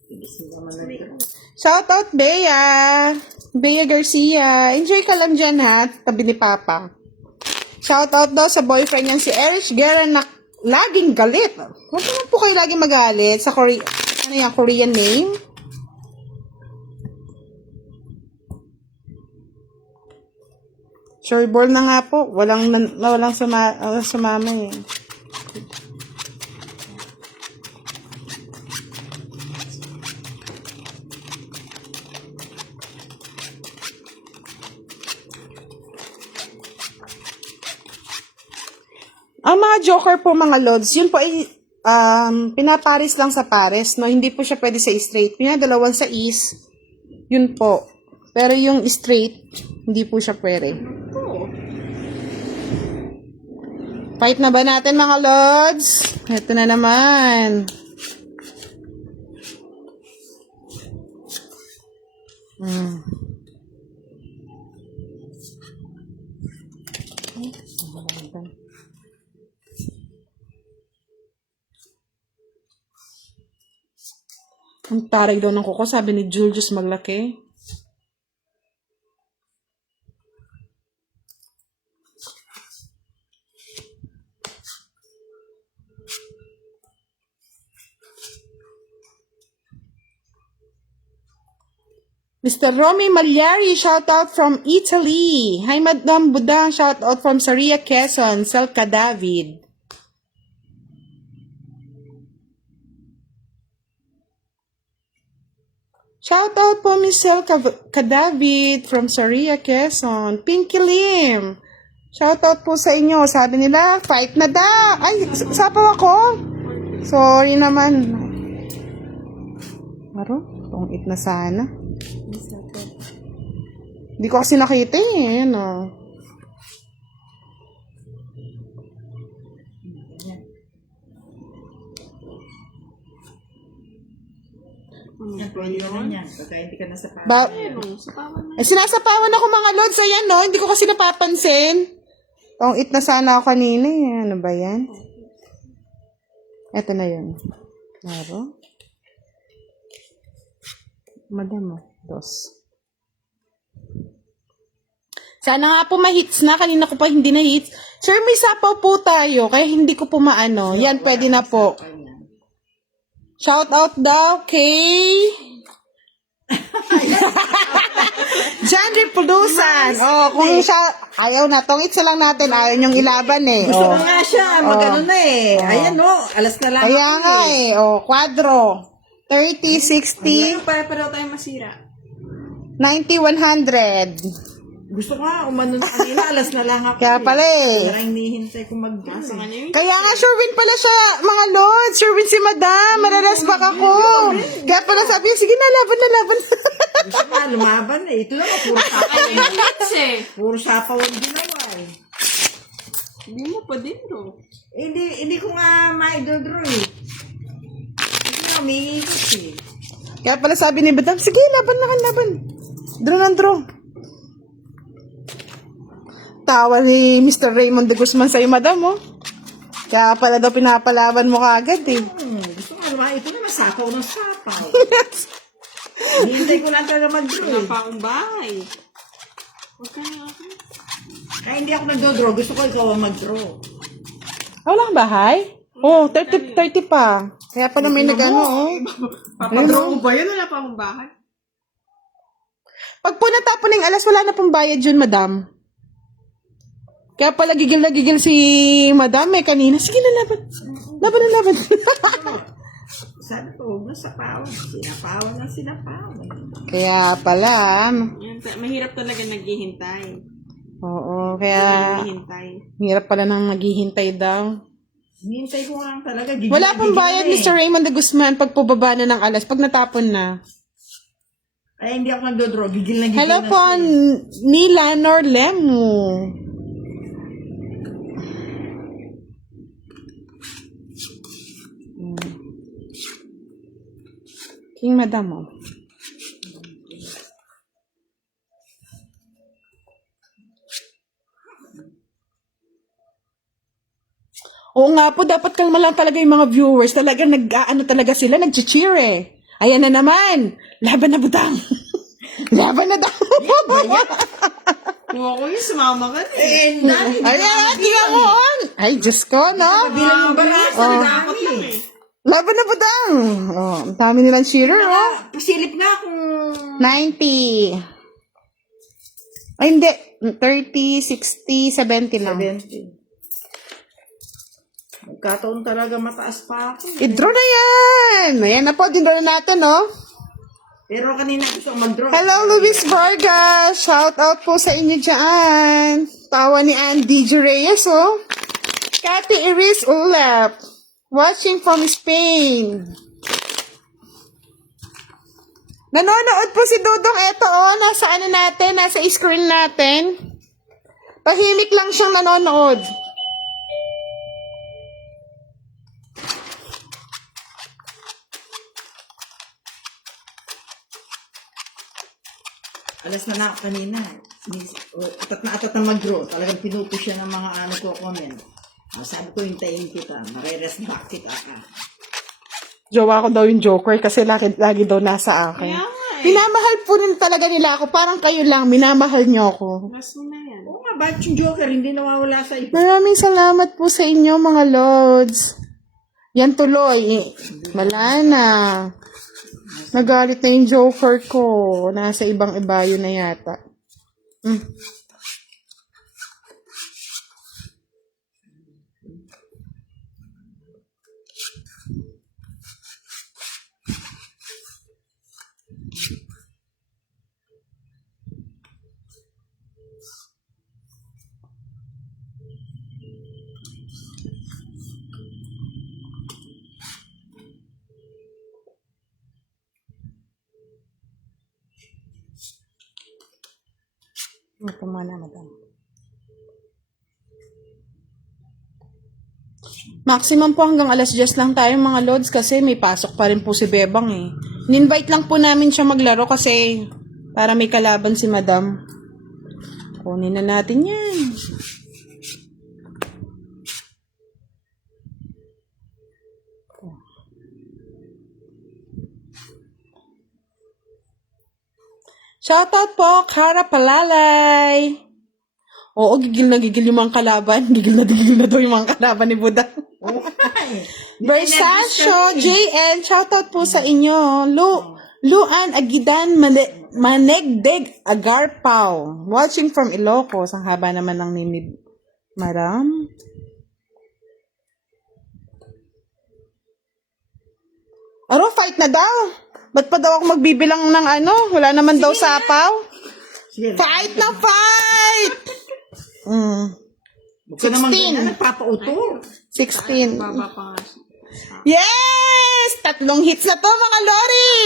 Ibig naman nag-draw. Shoutout, Bea. Bea Garcia. Enjoy ka lang dyan, ha? Tabi ni Papa. Shoutout daw sa boyfriend niyang si Erich Guerra na laging galit. Huwag naman po kayo laging magalit sa Korean name. Sure ball na nga po. Walang sumama eh. Ang mga joker po mga lods, yun po ay pinapares lang sa pares, no? Hindi po siya pwede sa straight. Pinadalawan sa is, yun po. Pero yung straight, hindi po siya pwede. Oo. Fight na ba natin mga lods? Ito na naman. Ang taray daw ng kuko, sabi ni Julius maglaki. Mr. Romy Magliari, shout out from Italy. Hi, Madam Budang, shout out from Saria, Quezon, Selka David. Shout out po Miss Selka David from Saria, Quezon. Pinky Lim. Shout out po sa inyo. Sabi nila, fight na da. Ay, sapaw ako. Sorry naman. Aro, tungit na sana. Hindi ko kasi nakita eh. Ayan o. Yan, pwede ka na yan. Pagka hindi ka nasa Sinasapawan ako mga lods. Ayan no, hindi ko kasi napapansin. Tungit na sana ako kanina eh. Ano ba yan? Eto na yun. Aro. Madam o. Dos. Sana nga po ma-hits na. Kanina ko pa hindi na-hits. Sir, may sapaw po tayo. Kaya hindi ko po maano. Yan, pwede na po. Shout out daw kay... John Repulusan. Oh, kung siya... Ayaw na. Tong itsa lang natin. Ayaw niyong ilaban eh. Gusto Oh. ko nga siya. Mag-ano na eh. Ayan o. Alas na lang. Kaya nga eh. Oh, quadro. 30, 60, Para tayo masira. 90, 100. Gusto ko nga. Umano na kanina. Alas na lang ako. Kaya pala eh. Kaya hinihintay ko mag-gas. Kaya nga, Sherwin pala siya, mga lords. Sherwin si madam. Maralasbak ako. Kaya pala sabi niya, sige na, laban na, laban na. Gusto ko nga. Lumaban eh. Ito lang o. Puro sapaw. Puro sapaw ang ginawa eh. Hindi mo pa din, bro. Hindi ko nga ma-draw eh. Hindi nga umiikot eh. Kaya pala sabi ni madam, sige, laban na, laban. Draw ng draw. Tawa ni Mr. Raymond de Guzman sa'yo, madam, oh. Kaya pala daw pinapalaban mo kaagad, eh. Gusto nga naman. Ito naman sapaw ng sapaw. Hinihintay ko lang talaga mag-draw Wala eh. pa akong bahay. Huwag ka na ako. Kaya hindi ako nag-draw. Gusto ko ikaw ang mag-draw. Wala kang bahay? Oh, 30 pa. Kaya pala may nag-ano, oh. Papadraw mo ba yun? Wala pa akong bahay. Pag po natapon ng alas, wala na pong bayad yun, madam. Kaya pala gigil na gigil si madam eh kanina. Sige na, laban. Laban na, laban. Sabi ko, huwag na sapawan. Sinapawan ng sinapawan. Kaya pala, Yan, mahirap talaga naghihintay. oo, kaya Naghihintay. hirap pala nang maghihintay daw. Hinihintay ko nga talaga. Wala pong bayad, Mr. Raymond de Guzman, pag pababa na ng alas, pag natapon na. Kaya hindi ako nag-draw. Gigil na gigil Hello na po, siya. Nila Norlemo. King Madam, oh. Oo nga po, dapat kalma lang talaga yung mga viewers. Talaga nag-ano talaga sila, nag-cheer eh. Ayan na naman. Laban na butang. Laban na daw. Kung ako yun, sumama ka na eh. Ayan, tingnan mo on. Ay, Diyos ko, no? Bilang yung baras. Ang Dapat lang dami. eh. Laban na butang. Oh, ang dami nilang cheerer, oh. Pasilip nga kung... 90. Ay, hindi. 30, 60, 70 lang. 70. Magkataon talaga mataas pa ako. I-draw na yan. Ayan na po, dindraw na natin, oh. Pero kanina gusto ko mag-draw. Hello, Luis Vargas. Shout out po sa inyo dyan. Tawa ni Andy G. Reyes, oh. Cathy Iris Ulep. Watching from Spain. Nanonood po si Dudong. Eto, oh. Nasa ano natin, nasa screen natin. Tahimik lang siyang nanonood. Alas na ako kanina. Atat na mag-grow. Talagang pinuto siya ng mga ano ko comment. Sabi ko, hintayin kita. Marirest back kita ka. Jowa ko daw yung Joker kasi lagi daw nasa akin. Kaya nga eh. Minamahal po rin talaga nila ako. Parang kayo lang, minamahal niyo ako. Mas mo na yan. Oo nga, bakit yung Joker hindi nawawala sa iyo? Maraming salamat po sa inyo, mga Lods. Yan tuloy. Wala na. Nagalit na yung Joker ko. Nasa ibang ibayo na yata. Ito muna, madam. Maximum po hanggang alas 10 lang tayo mga Lods kasi may pasok pa rin po si Bebang eh. Ninvite lang po namin siya maglaro kasi para may kalaban si madam. Kunin na natin yan. Shoutout po, Kara Palalay. Oo, gigil na yung mga kalaban. Gigil na daw yung mga kalaban ni Buddha. Versacio, JN, shoutout po sa inyo. Luan Agidan Manegdeg Agarpao. Watching from Ilocos. Ang haba naman ng name Maram. Aro, fight na daw. Ba't pa daw ako magbibilang ng ano? Wala naman daw sapaw. Sige, Fight na fight! Huwag ka naman 16. ganyan, nagpapauto. 16. Baba pa nga siya. Yes! 3 hits na to, mga Lori!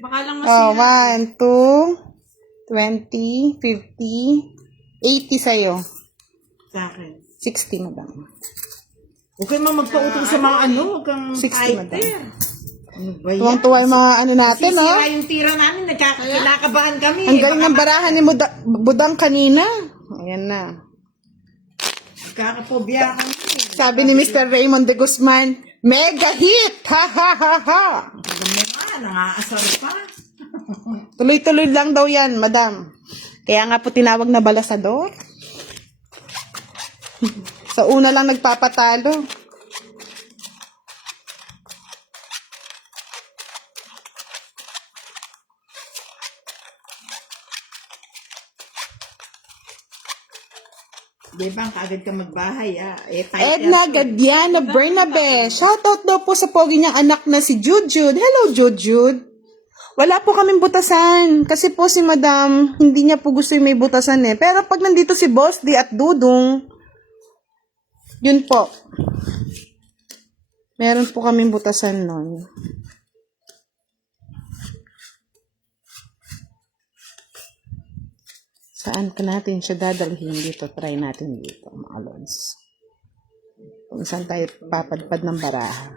Baka lang Oh, masira. 1, 2, 20, 50, 80 sa'yo. Sa akin. 60, madam. Huwag ka naman magpauto sa mga ano. Huwag kang 60, madam. fighter. Ano ba yan? Tuwang-tuwa yung mga ano natin, no? Sisira yung tira namin. Kinakabahan kami. Ang galing ng barahan ni Budang kanina. Ayan na. Kakapobya kami. Sabi ni Mr. Raymond de Guzman, mega hit! Ha ha ha ha! Alam mo nga, nangaasar pa. Tuloy-tuloy lang daw yan, madam. Kaya nga po tinawag na balasador. Sa una lang nagpapatalo. Di ba, kaagad ka magbahay, ah. Edna Gadiana Bernabe. Shoutout daw po sa pogi niyang anak na si Jujud. Hello, Jujud. Wala po kaming butasan. Kasi po si madam, hindi niya po gusto yung may butasan eh. Pero pag nandito si Boss D at Dudong, yun po. Meron po kaming butasan nun. Saan ka natin siya dadalhin dito? Try natin dito, mga Lods. Kung saan tayo papadpad ng baraha.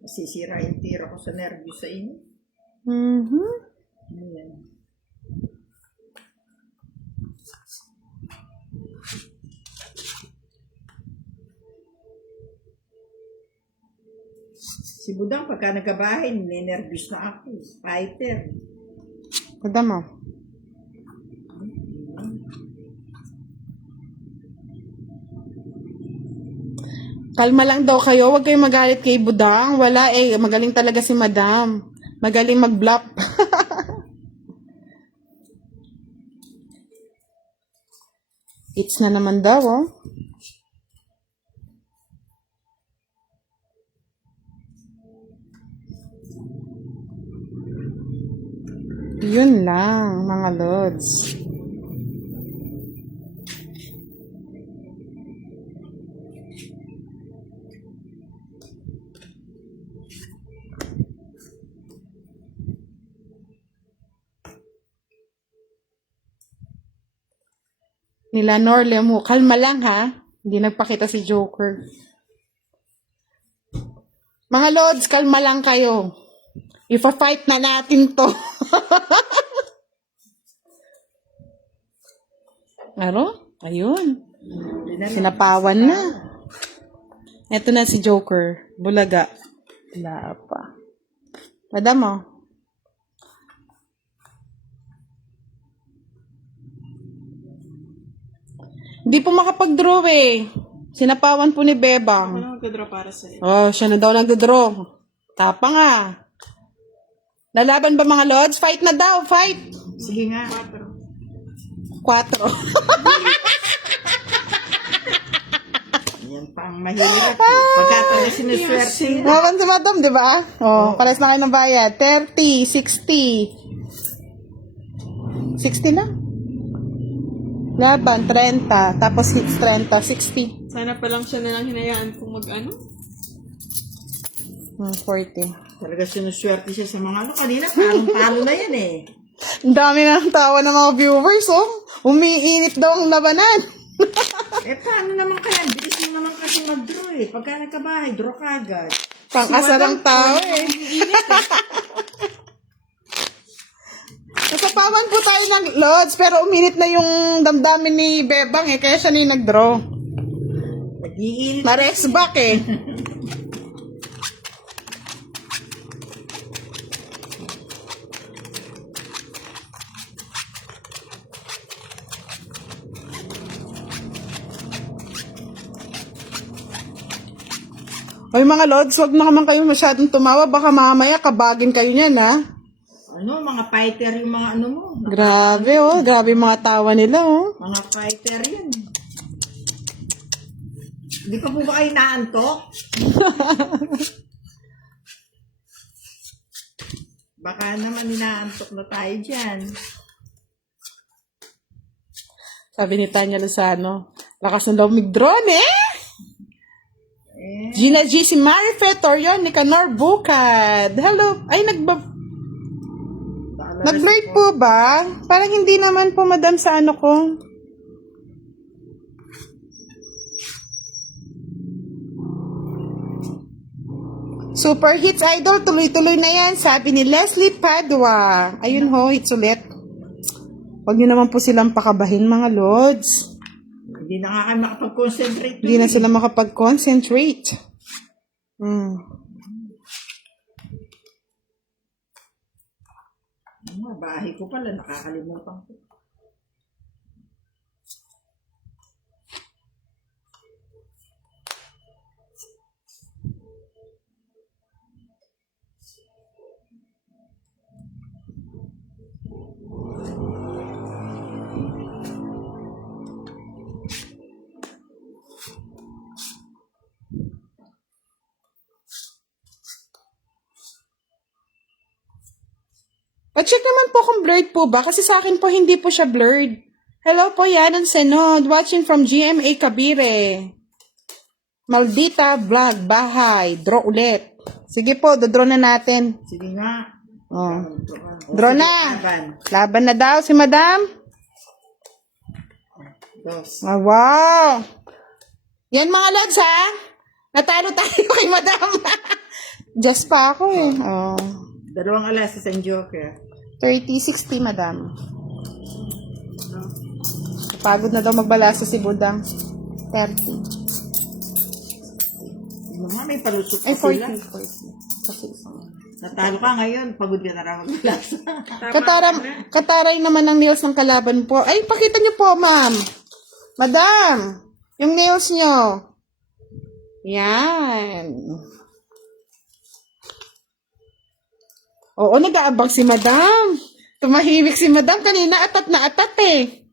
Masisira yung tira ko sa nervyo sa inyo. Ayan. Si Budang, pagka nagkabahay, ninervous na ako. Fighter. Madam mo. Kalma lang daw kayo. Huwag kayong magalit kay Budang. Wala eh. Magaling talaga si madam. Magaling mag-bluff. It's na naman daw, oh. Yun lang, mga Lods. Nila Norle mo. Kalma lang, ha? Hindi nagpakita si Joker. Mga Lods, kalma lang kayo. Ipa-fight na natin to. Ano? Ayun. Sinapawan na. Eto na si Joker. Bulaga. Wala pa. Madam, oh. Hindi po makapag-draw eh. Sinapawan po ni Bebang. Ano magdadraw para sa'yo? Oh, siya na daw nagdodraw. Tapang ah. Lalaban ba mga Lods? Fight na daw, fight! Sige nga. 4. Yan pa ang mahirap. Pagka talaga sinuswerte. Makan si Madam, di ba? Oh, pares na kayo ng bayad. 30, 60. 60 lang. Laban, 30. Tapos hits 30, 60. Sana pa lang siya nalang hinayaan kung mag-ano. 40. Talaga sinuswerte siya sa mga ano. Kanina, palong-palo na yan eh. Ang dami na ng tawa ng mga viewers, oh. Umiinit daw ang labanan. Paano naman kaya? Bilis mo naman kasi mag-draw eh. Pagka nagkabahay, draw ka agad. Pang-asa ng tao, eh. Nasapawan po tayo ng Lods, pero uminit na yung damdamin ni Bebang, eh. Kaya siya na yung nag-draw. Nag-iinit. Ma-rex back, eh. Ay mga Lods, wag na naman kayo masyadong tumawa. Baka mamaya kabagin kayo niyan, ha? Ano, mga fighter yung mga ano mo. Grabe, oh. Grabe yung mga tawa nila, oh. Mga fighter yan. Hindi pa po ba kayo naantok? Baka naman inaantok na tayo dyan. Sabi ni Tanya Lozano, lakas na daw mig-drone, eh. Gina G, si Marifet, Torion, Nicanor Bukad. Hello. Ay, nag-break po ba? Parang hindi naman po, madam, sa ano ko. Super hits, idol. Tuloy-tuloy na yan. Sabi ni Leslie Padua. Ayun ho, hits ulit. Huwag niyo naman po silang pakabahin, mga Lods. Hindi na nga kayo makapag-concentrate. Hindi na sila makapag-concentrate. Bahay ko pala, nakakalimutan ko. Pa-check naman po kung blurred po ba? Kasi sa akin po hindi po siya blurred. Hello po, Yanon Senod. Watching from GMA Kabire. Maldita Vlog, bahay. Draw ulit. Sige po, dodraw na natin. Sige nga. Oh. Draw na. Laban. Laban na daw si Madam. Dos. Ah, wow. Yan mga Lods, ha? Natalo tayo kay Madam. Just pa ako eh. Oh. 2 alas sa Joker. 30-60, Madam. Pagod na daw magbalasa si Budang. 30. May palusot Ay, pa sila. 40. Kasi Natalo ka ngayon, pagod ka na raw magbalasa. Kataray naman ang nails ng kalaban po. Ay, pakita niyo po, ma'am. Madam, yung nails niyo. Yan. Oo, nag-aabang si Madam. Tumahimik si Madam. Kanina atat na atat eh.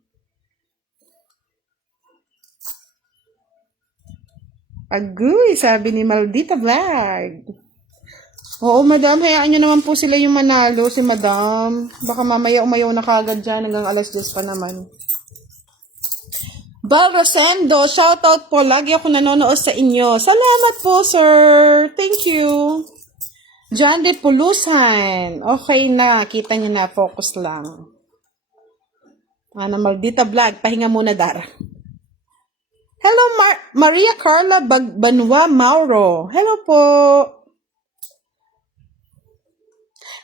Agoy, sabi ni Maldita Vlog. Oo, Madam, hayaan nyo naman po sila yung manalo, si Madam. Baka mamaya umayaw na kagad dyan hanggang alas 2 pa naman. Val Rosendo, shoutout po. Lagi ako nanonood sa inyo. Salamat po, sir. Thank you. John de Pulusan. Okay na, kita niyo na, focus lang. Maldita Vlog, pahinga muna, Dara. Hello, Maria Carla Banwa Mauro. Hello po.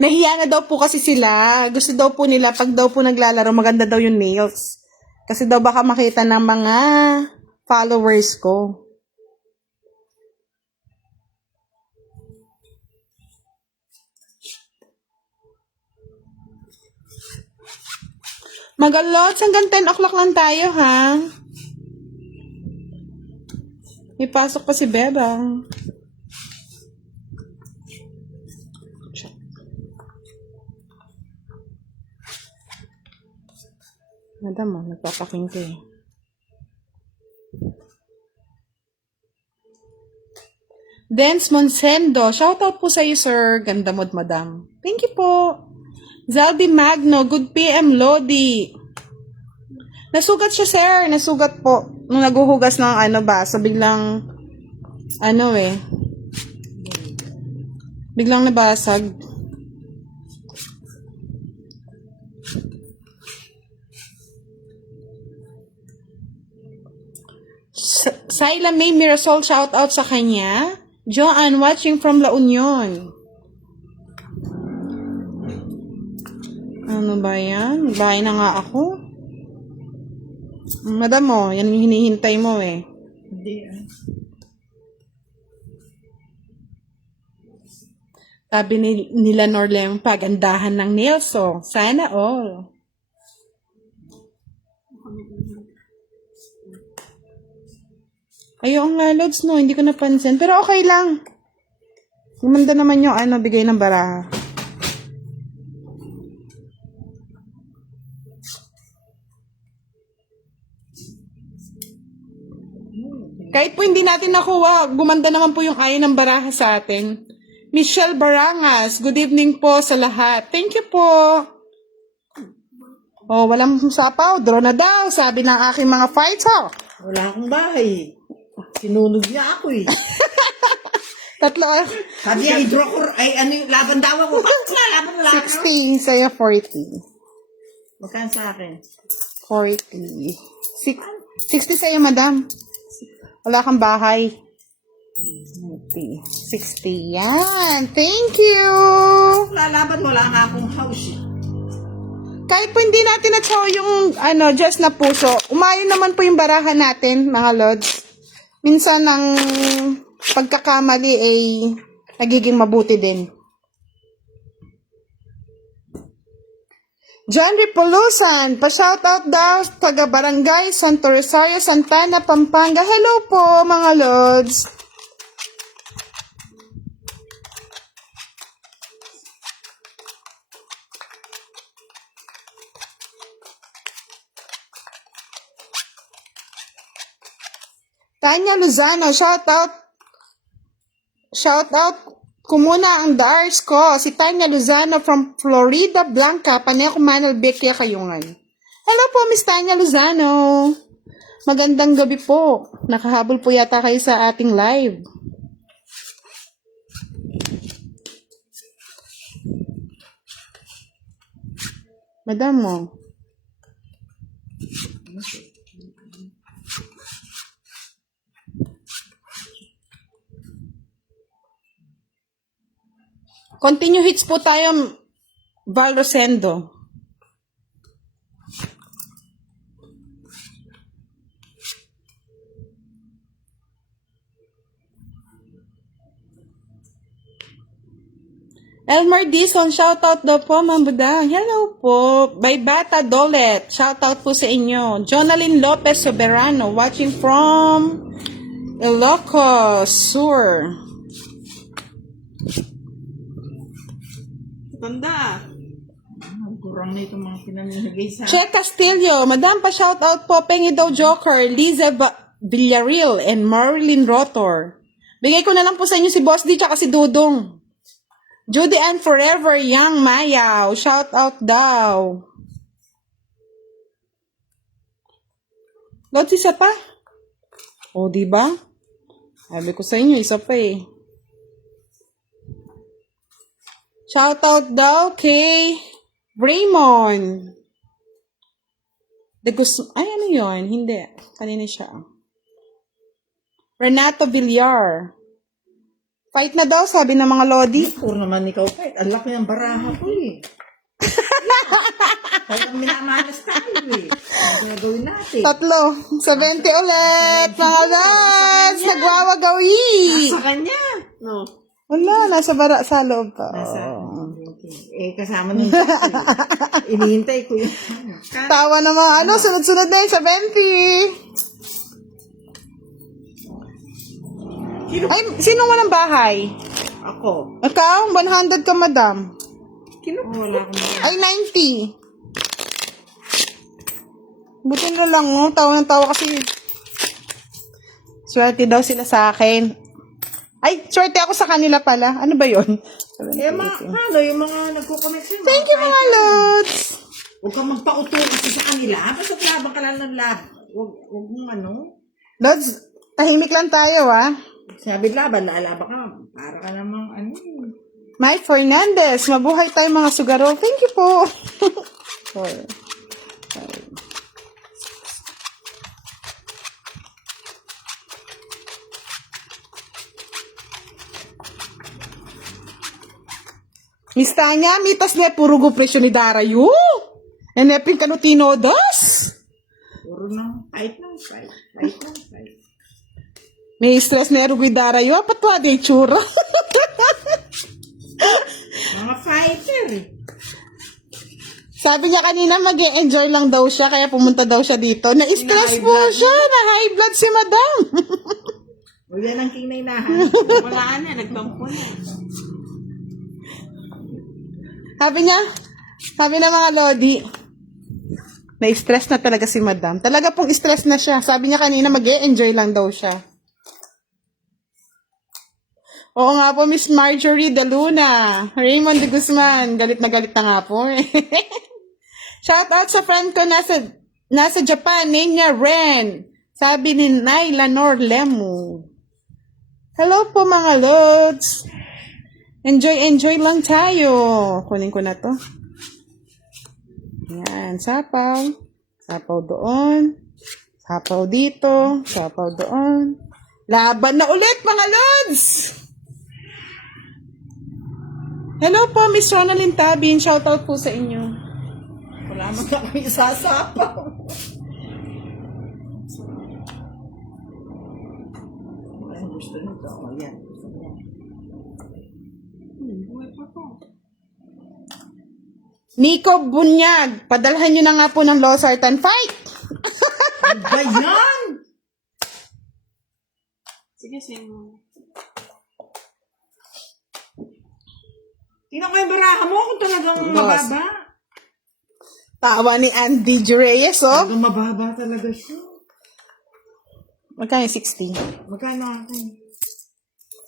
Nahiya na daw po kasi sila. Gusto daw po nila, pag daw po naglalaro, maganda daw yung nails. Kasi daw baka makita ng mga followers ko. Magalots, hanggang 10 o'clock lang tayo, ha? May pasok pa si Bebang. Madam, nagpapaking ko eh. Dance Monsendo, shoutout po sa iyo, sir. Ganda mod, madam. Thank you po. Zalby Magno, good PM, Lodi. Nasugat siya, sir. Nasugat po. Nung naguhugas ng so biglang, biglang nabasag. Syla May Mirasol, shoutout sa kanya. Joanne, watching from La Union. Ano ba yan? Bahay na nga ako. Madam mo, yan yung hinihintay mo eh. Hindi Sabi nila Norlem, pagandahan ng nails, oh. Sana all. Ayun nga, Lods, no. Hindi ko napansin. Pero okay lang. Gumanda naman yung bigay ng baraha. Kahit po hindi natin nakuha, gumanda naman po yung ayaw ng baraha sa atin. Michelle Barangas, good evening po sa lahat. Thank you po. Oh, walang sapaw, draw na daw, sabi ng aking mga fighter. Wala akong bahay. Sinunog niya ako eh. Tatlo, Sabi niya, i-draw ko, yung laban daw ako. Bakit na laban mo lang? 60, sa'yo 40. Magkano sa akin? 40. 60 sa'yo, madam. Wala kang bahay. 60. Yan. Thank you. Lalaban, wala nga akong house eh. Kahit po hindi natin na-chow yung just na puso, umayon naman po yung barahan natin, mga lods. Minsan ang pagkakamali ay nagiging mabuti din. John Ripolusan, pa-shoutout daw taga Barangay Santo Rosario, Santana, Pampanga. Hello po, mga lods. Tanya Luzano, shoutout ko muna ang Dars ko, si Tanya Luzano from Florida Blanca, Paneco Manal Bectia Kayungan. Hello po, Miss Tanya Luzano. Magandang gabi po. Nakahabol po yata kayo sa ating live. Madam mo. Continue hits po tayo, Val Rosendo. Elmer Dizon, shoutout daw po, Ma'am Budang. Hello po. Baybata Dolet, shoutout po sa inyo. Jonalyn Lopez Soberano, watching from Ilocos Sur. Tanda. Kurang na itong mga pinamimigay sa... Che Castillo, Madam pa shoutout po, Pengi daw Joker, Liza Villarreal, and Marilyn Rotor. Bigay ko na lang po sa inyo si Boss D tsaka si Dudong. Judy Ann Forever Young Mayaw, shoutout daw. Lods, isa pa? O, diba? Sabi ko sa inyo, isa pa eh. Shoutout daw kay Raymond. Ano yun? Hindi. Kanina siya. Renato Villar. Fight na daw, sabi ng mga lodi. Puro naman ikaw kahit. Ang laki ng baraha ko eh. Talagang minamalas tayo eh. Ano kaya gawin natin? Tatlo. 70 ulit, mga lods. Nagwawagawi. Sa kanya. No. Wala, sa loob pa. Eh, kasama nung inihintay ko yun. Tawa na mga sunod-sunod na yung 70. Ay, sino walang bahay? Ako. Ikaw, 100 ka, madam. Wala akong Ay, 90. Buti na lang, no? Tawa ng tawa kasi. Swerte daw sila sa akin. Ay, swerte ako sa kanila pala. Ano ba yun? Ano, yung mga nagkukonnection. Thank you, mga lods. Huwag kang magpauto kasi sa kanila. Basta labang ka lang ng Huwag mong ano. Lods, tahimik lang tayo, ah. Sabi laban, lalaban ka. Para ka namang ano. Mike Fernandez, mabuhay tayo mga sugaro. Thank you po. Sorry. Miss Tanya, mitas niya puro go presyo ni Darayo. Enepin kanutino dos. Puro na. Fight. May stress na erugoy Darayo. Apat pa di tsura. Mga fighter eh. Sabi niya kanina mag-enjoy lang daw siya kaya pumunta daw siya dito. Na-stress po siya. Na-high blood si madam. O yan ang kinaynahan. Wala na. Nagtampo na. Sabi na mga lodi, na-stress na talaga si madam. Talaga pong stress na siya. Sabi niya kanina mag-enjoy lang daw siya. Oo nga po, Miss Marjorie De Luna. Raymond De Guzman. Galit na nga po. Shout out sa friend ko nasa Japan. Name niya Ren. Sabi ni Naila Norlemu. Hello po mga lods. Enjoy lang tayo. Kunin ko na to. Yan, sapaw. Sapaw doon. Sapaw dito. Sapaw doon. Laban na ulit mga lods! Hello po, Miss Ronaldin Tabin. Shoutout po sa inyo. Wala mo na kami sasapaw. Ang gusto nito. O yan. Nico Bunyag, padalhan nyo na nga po ng Losartan fight. Ba yan? Sige, sino? Tingnan ko yung baraha mo kung talagang mababa. Tawa ni Andy G. Reyes, oh. Talagang mababa talaga siya. Magkano 60? Magkano ako?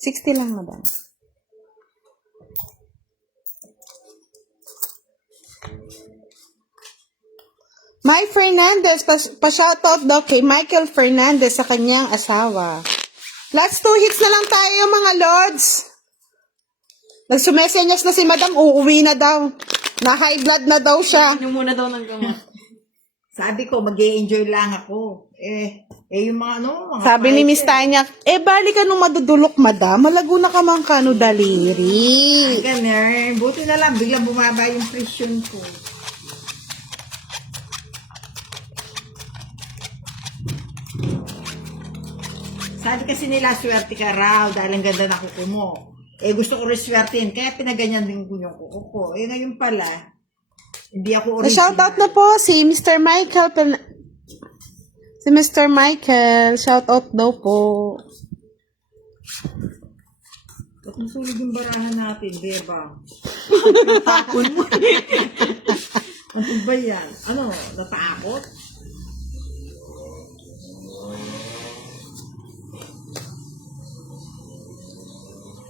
60 lang, madam. Mike Fernandez, pa-shoutout daw kay Michael Fernandez sa kanyang asawa. Last 2 hits na lang tayo, mga lords. Nagsumesenyas na si madam, uuwi na daw. Na high blood na daw siya. Ano muna daw ng gamot? Sabi ko, mag-i-enjoy lang ako. Yung mga mga Sabi ni fighter. Miss Tanya, bali ka nung madudulok, madam. Malago na ka man kano daliri. Ganun. Buti na lang, biglang bumaba yung presyon ko. Sabi kasi nila, swerte ka raw dahil ang ganda ng kuko mo. Gusto ko rin swertein, kaya pinaganyan din ko yung kuko ko. Ngayon pala, hindi ako original. Shoutout na po si Mr. Michael. Si Mr. Michael, shoutout daw po. Ba't masulog yung barahan natin, beba? Tapon mo. Ano ba yan? Ano, natakot?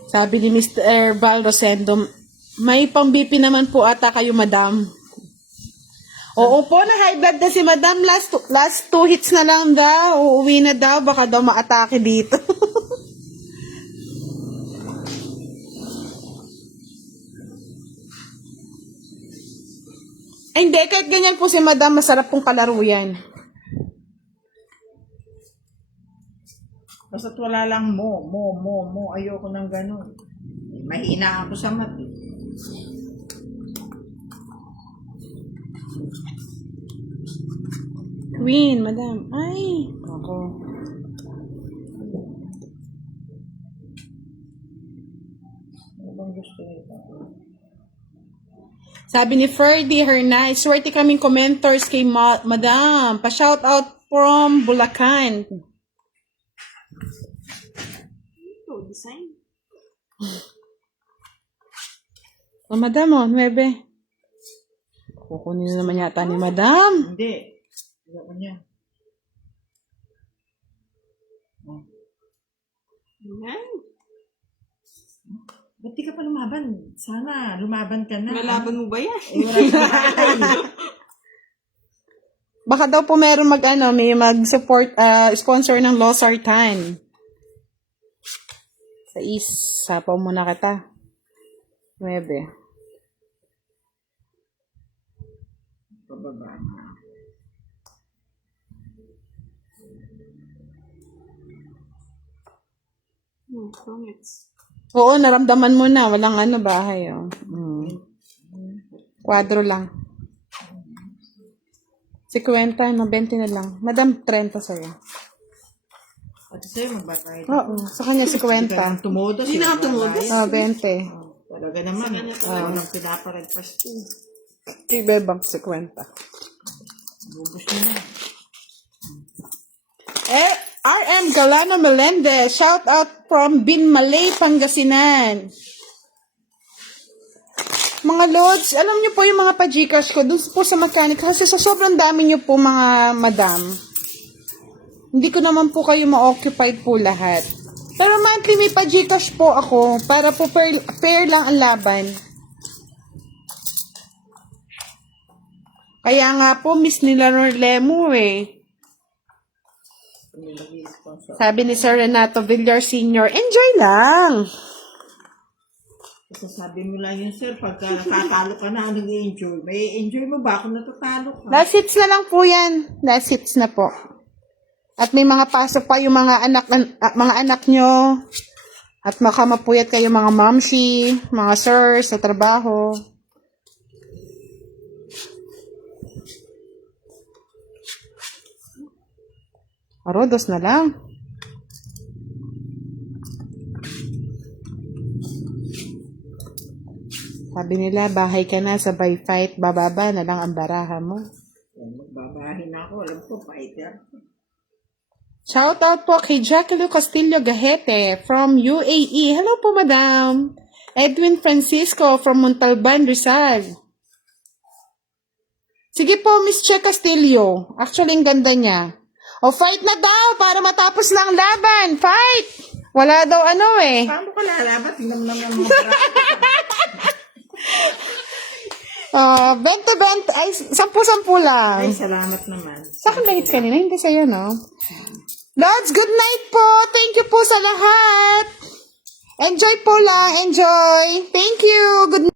Sabi ni Mr. Val Rosendo, may pang-BP naman po ata kayo, madam. Oo po, na high blood na si madam. Last 2 hits na lang daw. Uuwi na daw. Baka daw ma-atake dito. Ay, hindi. Kahit ganyan po si madam, masarap pong kalaro yan. Basta't wala lang mo. Ayoko ng ganun. Mahina ako sa mat. Queen, madam. Ay, ako. Ano bang gusto nito? Sabi ni Ferdy Hernay, swerte kaming commenters kay madam. Pa-shout out from Bulacan. Ito, design. O, madam, 9. Kukunin na naman yata ni madam. Hindi. Ayoko niya. Ayan. Ba't di ka pa lumaban? Sana, lumaban ka na. Malaban mo ba yan? Eh, wala sa bahay. Baka daw po meron may mag-support, sponsor ng Losartan. Sa sapaw muna kita. 9. Pababa. Comments. Oo, naramdaman mo na. Walang bahay. Oh. Kwadro lang. 50, 20 na lang. Madam, 30 sa'yo. At sa'yo, magbabayad. Oo, sa kanya 50. Hindi ka nang tumudos. Hindi na nga tumudos. 20. Talaga naman. Walang pinaparagpas ko. Ibebang 50. Bubos mo na. RM Galano Melendez, shout out from Binmalay, Pangasinan. Mga Lods, alam niyo po yung mga pa-Gcash ko, dun po sa mechanic, kasi sa sobrang dami niyo po mga madam, hindi ko naman po kayo ma-occupied po lahat. Pero monthly may pa-Gcash po ako, para po fair lang ang laban. Kaya nga po, miss nila Norlemo eh. Sabi ni Sir Renato Villar Sr., enjoy lang. Sasabi mo lang yun, sir, pagka nakatalo ka na, nag-enjoy. May enjoy mo ba kung natatalo ka? Last hits na lang po yan. Last hits na po. At may mga pasok pa yung mga anak nyo. At makamapuyat kayo mga mamshi, mga sir sa trabaho. Arodos na lang. Sabi nila, bahay ka na, sabay fight, bababa na lang ang baraha mo. Magbabahin ako, alam ko, fighter. Shout out po kay Jacqueline Castillo Gahete from UAE. Hello po, madam. Edwin Francisco from Montalban, Rizal. Sige po, Miss Che Castillo. Actually, ang ganda niya. O, fight na daw para matapos na ang laban. Fight! Wala daw Paano ka lalabat? Tingnan mo naman mo. 20-20. Ay, 10-10 lang. Ay, salamat naman. Sa akin lahit kanina, hindi sa'yo, no? Lods, good night po. Thank you po sa lahat. Enjoy po lang. Enjoy. Thank you. Good night.